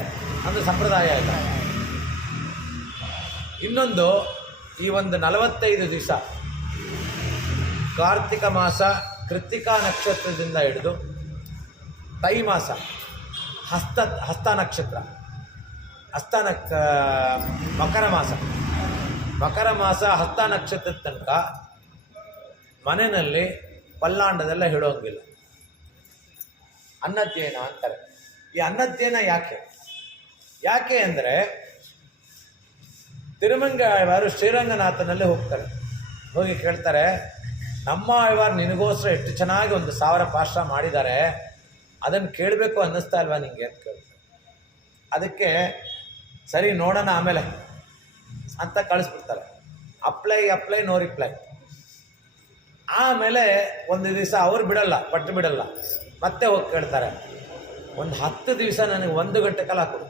ಅಂದರೆ ಸಂಪ್ರದಾಯ ಇಲ್ಲ. ಇನ್ನೊಂದು, ಈ ಒಂದು 45 ದಿವಸ ಕಾರ್ತಿಕ ಮಾಸ ಕೃತ್ತಿಕಾ ನಕ್ಷತ್ರದಿಂದ ಹಿಡಿದು ತೈ ಮಾಸ ಹಸ್ತ ನಕ್ಷತ್ರ, ಮಕರ ಮಾಸ ಹಸ್ತ ನಕ್ಷತ್ರದ ತನಕ ಮನೆಯಲ್ಲಿ ಪಲ್ಲಾಂಡದೆಲ್ಲ ಹೇಳೋಂಗಿಲ್ಲ. ಅನ್ನಧ್ಯಯನ ಅಂತಾರೆ. ಈ ಅನ್ನಧ್ಯಯನ ಯಾಕೆ ಅಂದರೆ ತಿರುಮಂಗ ಆಳ್ವಾರು ಶ್ರೀರಂಗನಾಥನಲ್ಲಿ ಹೋಗ್ತಾರೆ. ಹೋಗಿ ಕೇಳ್ತಾರೆ, ನಮ್ಮ ಆಳ್ವಾರು ನಿನಗೋಸ್ಕರ ಎಷ್ಟು ಚೆನ್ನಾಗಿ 1000 ಪಾಶ ಮಾಡಿದ್ದಾರೆ, ಅದನ್ನು ಕೇಳಬೇಕು ಅನ್ನಿಸ್ತಾ ಇಲ್ವಾ ನಿಂಗೆ ಅಂತ ಕೇಳ್ತಾರೆ. ಅದಕ್ಕೆ ಸರಿ ನೋಡೋಣ ಆಮೇಲೆ ಅಂತ ಕಳಿಸ್ಬಿಡ್ತಾರೆ. Apply no reply. ಆಮೇಲೆ ಒಂದು ದಿವಸ ಅವ್ರು ಬಿಡಲ್ಲ, ಮತ್ತೆ ಹೋಗಿ ಕೇಳ್ತಾರೆ, ಒಂದು 10 ದಿವಸ ನನಗೆ 1 ಗಂಟೆ ಕಾಲ ಕೊಡು,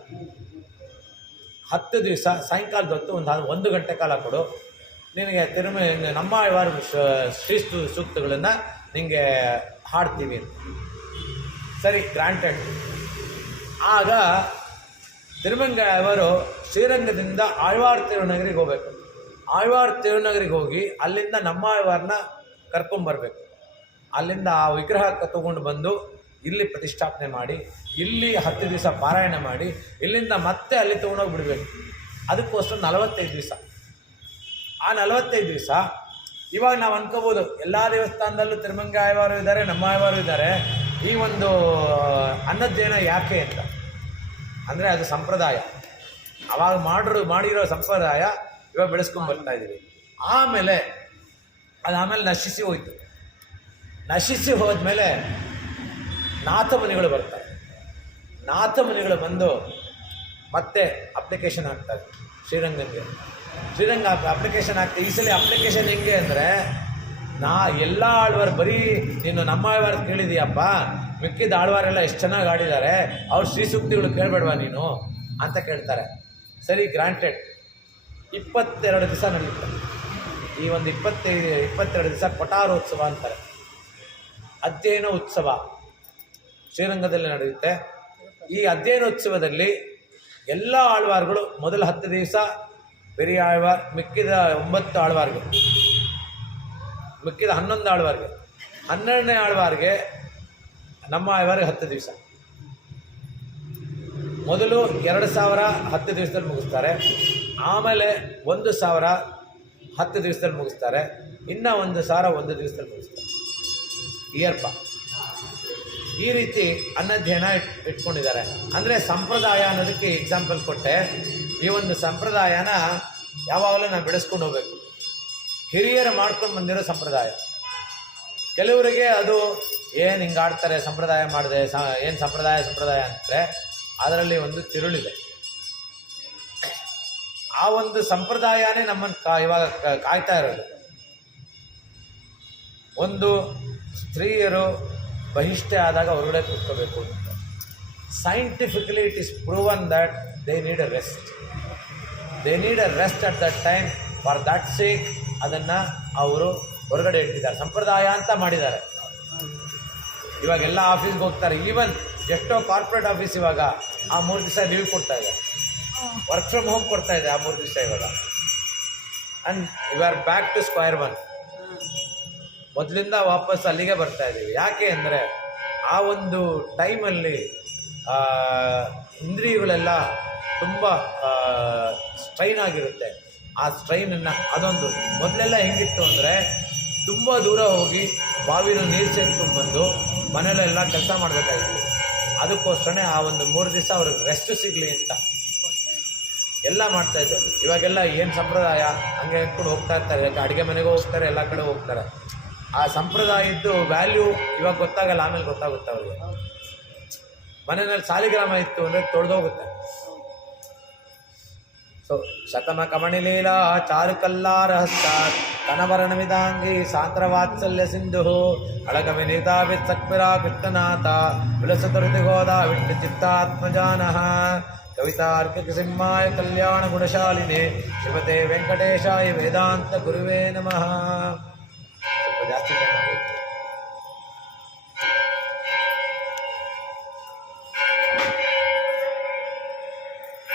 10 ದಿವಸ ಸಾಯಂಕಾಲದ ಹೊತ್ತು 1 ಗಂಟೆ ಕಾಲ ಕೊಡು, ನಿನಗೆ ನಮ್ಮ ಆಳ್ವಾರು ಶ್ರೀ ಸೂಕ್ತಗಳನ್ನು ನಿನಗೆ ಹಾಡ್ತೀವಿ ಅಂತ. ಸರಿ, ಗ್ರಾಂಟೆಡ್. ಆಗ ತಿರುಮಂಗ ಅವರು ಶ್ರೀರಂಗದಿಂದ ಆಳ್ವಾರ್ ತಿರುನಗರಿಗೆ ಹೋಗ್ಬೇಕು. ಆಳ್ವಾರ್ ತಿರುನಗರಿಗೆ ಹೋಗಿ ಅಲ್ಲಿಂದ ನಮ್ಮ ಆಳ್ವಾರನ್ನ ಕರ್ಕೊಂಬರ್ಬೇಕು. ಅಲ್ಲಿಂದ ಆ ವಿಗ್ರಹ ತಗೊಂಡು ಬಂದು ಇಲ್ಲಿ ಪ್ರತಿಷ್ಠಾಪನೆ ಮಾಡಿ, ಇಲ್ಲಿ 10 ದಿವಸ ಪಾರಾಯಣ ಮಾಡಿ, ಇಲ್ಲಿಂದ ಮತ್ತೆ ಅಲ್ಲಿ ತೊಗೊಂಡೋಗಿ ಬಿಡಬೇಕು. ಅದಕ್ಕೋಸ್ಕರ 45 ದಿವಸ. ಆ 45 ದಿವಸ ಇವಾಗ ನಾವು ಅನ್ಕೋಬೋದು ಎಲ್ಲ ದೇವಸ್ಥಾನದಲ್ಲೂ ತಿರುಮಂಗ ಆಳ್ವಾರು ಇದ್ದಾರೆ, ನಮ್ಮ ಆಳ್ವಾರು ಇದ್ದಾರೆ, ಈ ಒಂದು ಅನ್ನದ್ದೇನ ಯಾಕೆ ಅಂತ. ಅಂದರೆ ಅದು ಸಂಪ್ರದಾಯ, ಅವಾಗ ಮಾಡಿರೋ ಸಂಪ್ರದಾಯ ಇವಾಗ ಬೆಳೆಸ್ಕೊಂಡು ಬರ್ತಾ ಇದ್ದೀವಿ. ಅದಾಮೇಲೆ ನಶಿಸಿ ಹೋಯಿತು. ನಶಿಸಿ ಹೋದ್ಮೇಲೆ ನಾಥಮುನಿಗಳು ಬರ್ತಾರೆ. ನಾಥಮುನಿಗಳು ಬಂದು ಮತ್ತೆ ಅಪ್ಲಿಕೇಶನ್ ಹಾಕ್ತಾರೆ ಶ್ರೀರಂಗಕ್ಕೆ. ಶ್ರೀರಂಗ ಅಪ್ಲಿಕೇಶನ್ ಹಾಕ್ತಾರೆ. ಈ ಸಲ ಅಪ್ಲಿಕೇಶನ್ ಹೆಂಗೆ ಅಂದರೆ, ಎಲ್ಲ ಆಳ್ವಾರು ಬರೀ ನೀನು ನಮ್ಮ ಆಳ್ವಾರ ಕೇಳಿದೀಯಪ್ಪ, ಮಿಕ್ಕಿದ ಆಳ್ವಾರೆಲ್ಲ ಎಷ್ಟು ಚೆನ್ನಾಗಿ ಆಡಿದ್ದಾರೆ, ಅವ್ರ ಶ್ರೀ ಸೂಕ್ತಿಗಳು ಕೇಳಬೇಡವಾ ನೀನು ಅಂತ ಕೇಳ್ತಾರೆ. ಸರಿ, ಗ್ರಾಂಟೆಡ್. 22 ದಿವಸ ನಡೆಯುತ್ತೆ. ಈ ಒಂದು 22 ದಿವಸ ಕೊಠಾರೋತ್ಸವ ಅಂತಾರೆ. ಅಧ್ಯಯನ ಉತ್ಸವ ಶ್ರೀರಂಗದಲ್ಲಿ ನಡೆಯುತ್ತೆ. ಈ ಅಧ್ಯಯನೋತ್ಸವದಲ್ಲಿ ಎಲ್ಲ ಆಳ್ವಾರ್ಗಳು ಮೊದಲ 10 ದಿವಸ பெரிய ಆಳ್ವಾರ್, ಮಿಕ್ಕಿದ 9 ಆಳ್ವಾರ್ಗೆ, ಮಿಕ್ಕಿದ 11 ಆಳ್ವಾರ್ಗೆ, 12ನೇ ಆಳ್ವಾರ್ಗೆ ನಮ್ಮ ಆಳ್ವಾರ್ಗೆ 10 ದಿವಸ. ಮೊದಲು 2000 10 ದಿವಸದಲ್ಲಿ ಮುಗಿಸ್ತಾರೆ. ಆಮೇಲೆ 1000 10 ದಿವಸದಲ್ಲಿ ಮುಗಿಸ್ತಾರೆ. ಇನ್ನು 1000 1 ದಿವಸದಲ್ಲಿ ಮುಗಿಸ್ತಾರೆ. ಇಯರ್ಪ ಈ ರೀತಿ ಅನ್ನಧ್ಯಯನ ಇಟ್ಕೊಂಡಿದ್ದಾರೆ. ಅಂದರೆ ಸಂಪ್ರದಾಯ ಅನ್ನೋದಕ್ಕೆ ಎಕ್ಸಾಂಪಲ್ ಕೊಟ್ಟೆ. ಈ ಒಂದು ಸಂಪ್ರದಾಯನ ಯಾವಾಗಲೂ ನಾವು ಬೆಳೆಸ್ಕೊಂಡು ಹೋಗ್ಬೇಕು. ಹಿರಿಯರು ಮಾಡ್ಕೊಂಡು ಬಂದಿರೋ ಸಂಪ್ರದಾಯ. ಕೆಲವರಿಗೆ ಅದು ಏನು ಹಿಂಗೆ ಆಡ್ತಾರೆ, ಸಂಪ್ರದಾಯ ಮಾಡಿದೆ, ಏನು ಸಂಪ್ರದಾಯ ಅಂದರೆ ಅದರಲ್ಲಿ ಒಂದು ತಿರುಳಿದೆ. ಆ ಒಂದು ಸಂಪ್ರದಾಯನೇ ನಮ್ಮನ್ನು ಇವಾಗ ಕಾಯ್ತಾ ಇರೋದು. ಒಂದು ಸ್ತ್ರೀಯರು ಬಹಿಷ್ಠೆ ಆದಾಗ ಹೊರಗಡೆ ಕೂತ್ಕೋಬೇಕು ಅಂತ. Scientifically it is proven that they need a rest at that time. For that sake ಅದನ್ನು ಅವರು ಹೊರಗಡೆ ಇಟ್ಟಿದ್ದಾರೆ, ಸಂಪ್ರದಾಯ ಅಂತ ಮಾಡಿದ್ದಾರೆ. ಇವಾಗೆಲ್ಲ ಆಫೀಸ್ಗೆ ಹೋಗ್ತಾರೆ. ಈವನ್ ಎಷ್ಟೋ ಕಾರ್ಪೊರೇಟ್ ಆಫೀಸ್ ಇವಾಗ ಆ 3 ದಿವಸ ಲೀವ್ ಕೊಡ್ತಾ ಇದೆ, ವರ್ಕ್ ಫ್ರಮ್ ಹೋಮ್ ಕೊಡ್ತಾ ಇದೆ ಆ 3 ದಿವಸ ಇವಾಗ. And you are back to square one. ಮೊದಲಿಂದ ವಾಪಸ್ ಅಲ್ಲಿಗೆ ಬರ್ತಾ ಇದ್ದೀವಿ. ಯಾಕೆ ಅಂದರೆ ಆ ಒಂದು ಟೈಮಲ್ಲಿ ಇಂದ್ರಿಯಗಳೆಲ್ಲ ತುಂಬ ಸ್ಟ್ರೈನ್ ಆಗಿರುತ್ತೆ. ಆ ಸ್ಟ್ರೈನನ್ನು ಅದೊಂದು ಮೊದಲೆಲ್ಲ ಹೆಂಗಿತ್ತು ಅಂದರೆ, ತುಂಬ ದೂರ ಹೋಗಿ ಬಾವಿನ ನೀರು ಸೇರ್ಕೊಂಡು ಬಂದು ಮನೆಯಲ್ಲೆಲ್ಲ ಕೆಲಸ ಮಾಡಬೇಕಾಗಿತ್ತು. ಅದಕ್ಕೋಸ್ಕರನೇ ಆ ಒಂದು 3 ದಿವಸ ಅವ್ರಿಗೆ ರೆಸ್ಟ್ ಸಿಗಲಿ ಅಂತ ಎಲ್ಲ ಮಾಡ್ತಾಯಿದ್ರು. ಇವಾಗೆಲ್ಲ ಏನು ಸಂಪ್ರದಾಯ ಹಂಗೆ ಹೇಳ್ಕೊಂಡು ಹೋಗ್ತಾ ಇರ್ತಾರೆ. ಅಡುಗೆ ಮನೆಗೂ ಹೋಗ್ತಾರೆ, ಎಲ್ಲ ಕಡೆ ಹೋಗ್ತಾರೆ. ಆ ಸಂಪ್ರದಾಯದ್ದು ವ್ಯಾಲ್ಯೂ ಇವಾಗ ಗೊತ್ತಾಗಲ್ಲ, ಆಮೇಲೆ ಗೊತ್ತಾಗುತ್ತೆ ಅವ್ರಿಗೆ. ಮನೆಯಲ್ಲಿ ಸಾಲಿಗ್ರಾಮ ಇತ್ತು ಅಂದರೆ ತೊಳೆದೋಗುತ್ತೆ. ಸೊ ಶತಮ ಕಮಣಿಲೀಲಾ ಚಾರುಕಲ್ಲಾರಹಸ್ತ ಕನವರಣಮಿದಾಂಗಿ ಸಾಂತ್ರವಾತ್ಸಲ್ಯ ಸಿಂಧು ಅಳಗವಿನೀತಾ ವಿತ್ಸಕ್ಪಿರಾ ಕೃಷ್ಣನಾಥ ವಿಲಸತರುತಿಗೋದ ವಿಷ್ಣು ಚಿತ್ತಾತ್ಮಜಾನಃ ಕವಿತಾರ್ಕಿಕ ಸಿಂಹಾಯ ಕಲ್ಯಾಣ ಗುಣಶಾಲಿನೇ ಶ್ರೀಮತೆ ವೆಂಕಟೇಶಾಯ ವೇದಾಂತ ಗುರುವೇ ನಮಃ. ಸ್ವಲ್ಪ ಜಾಸ್ತಿ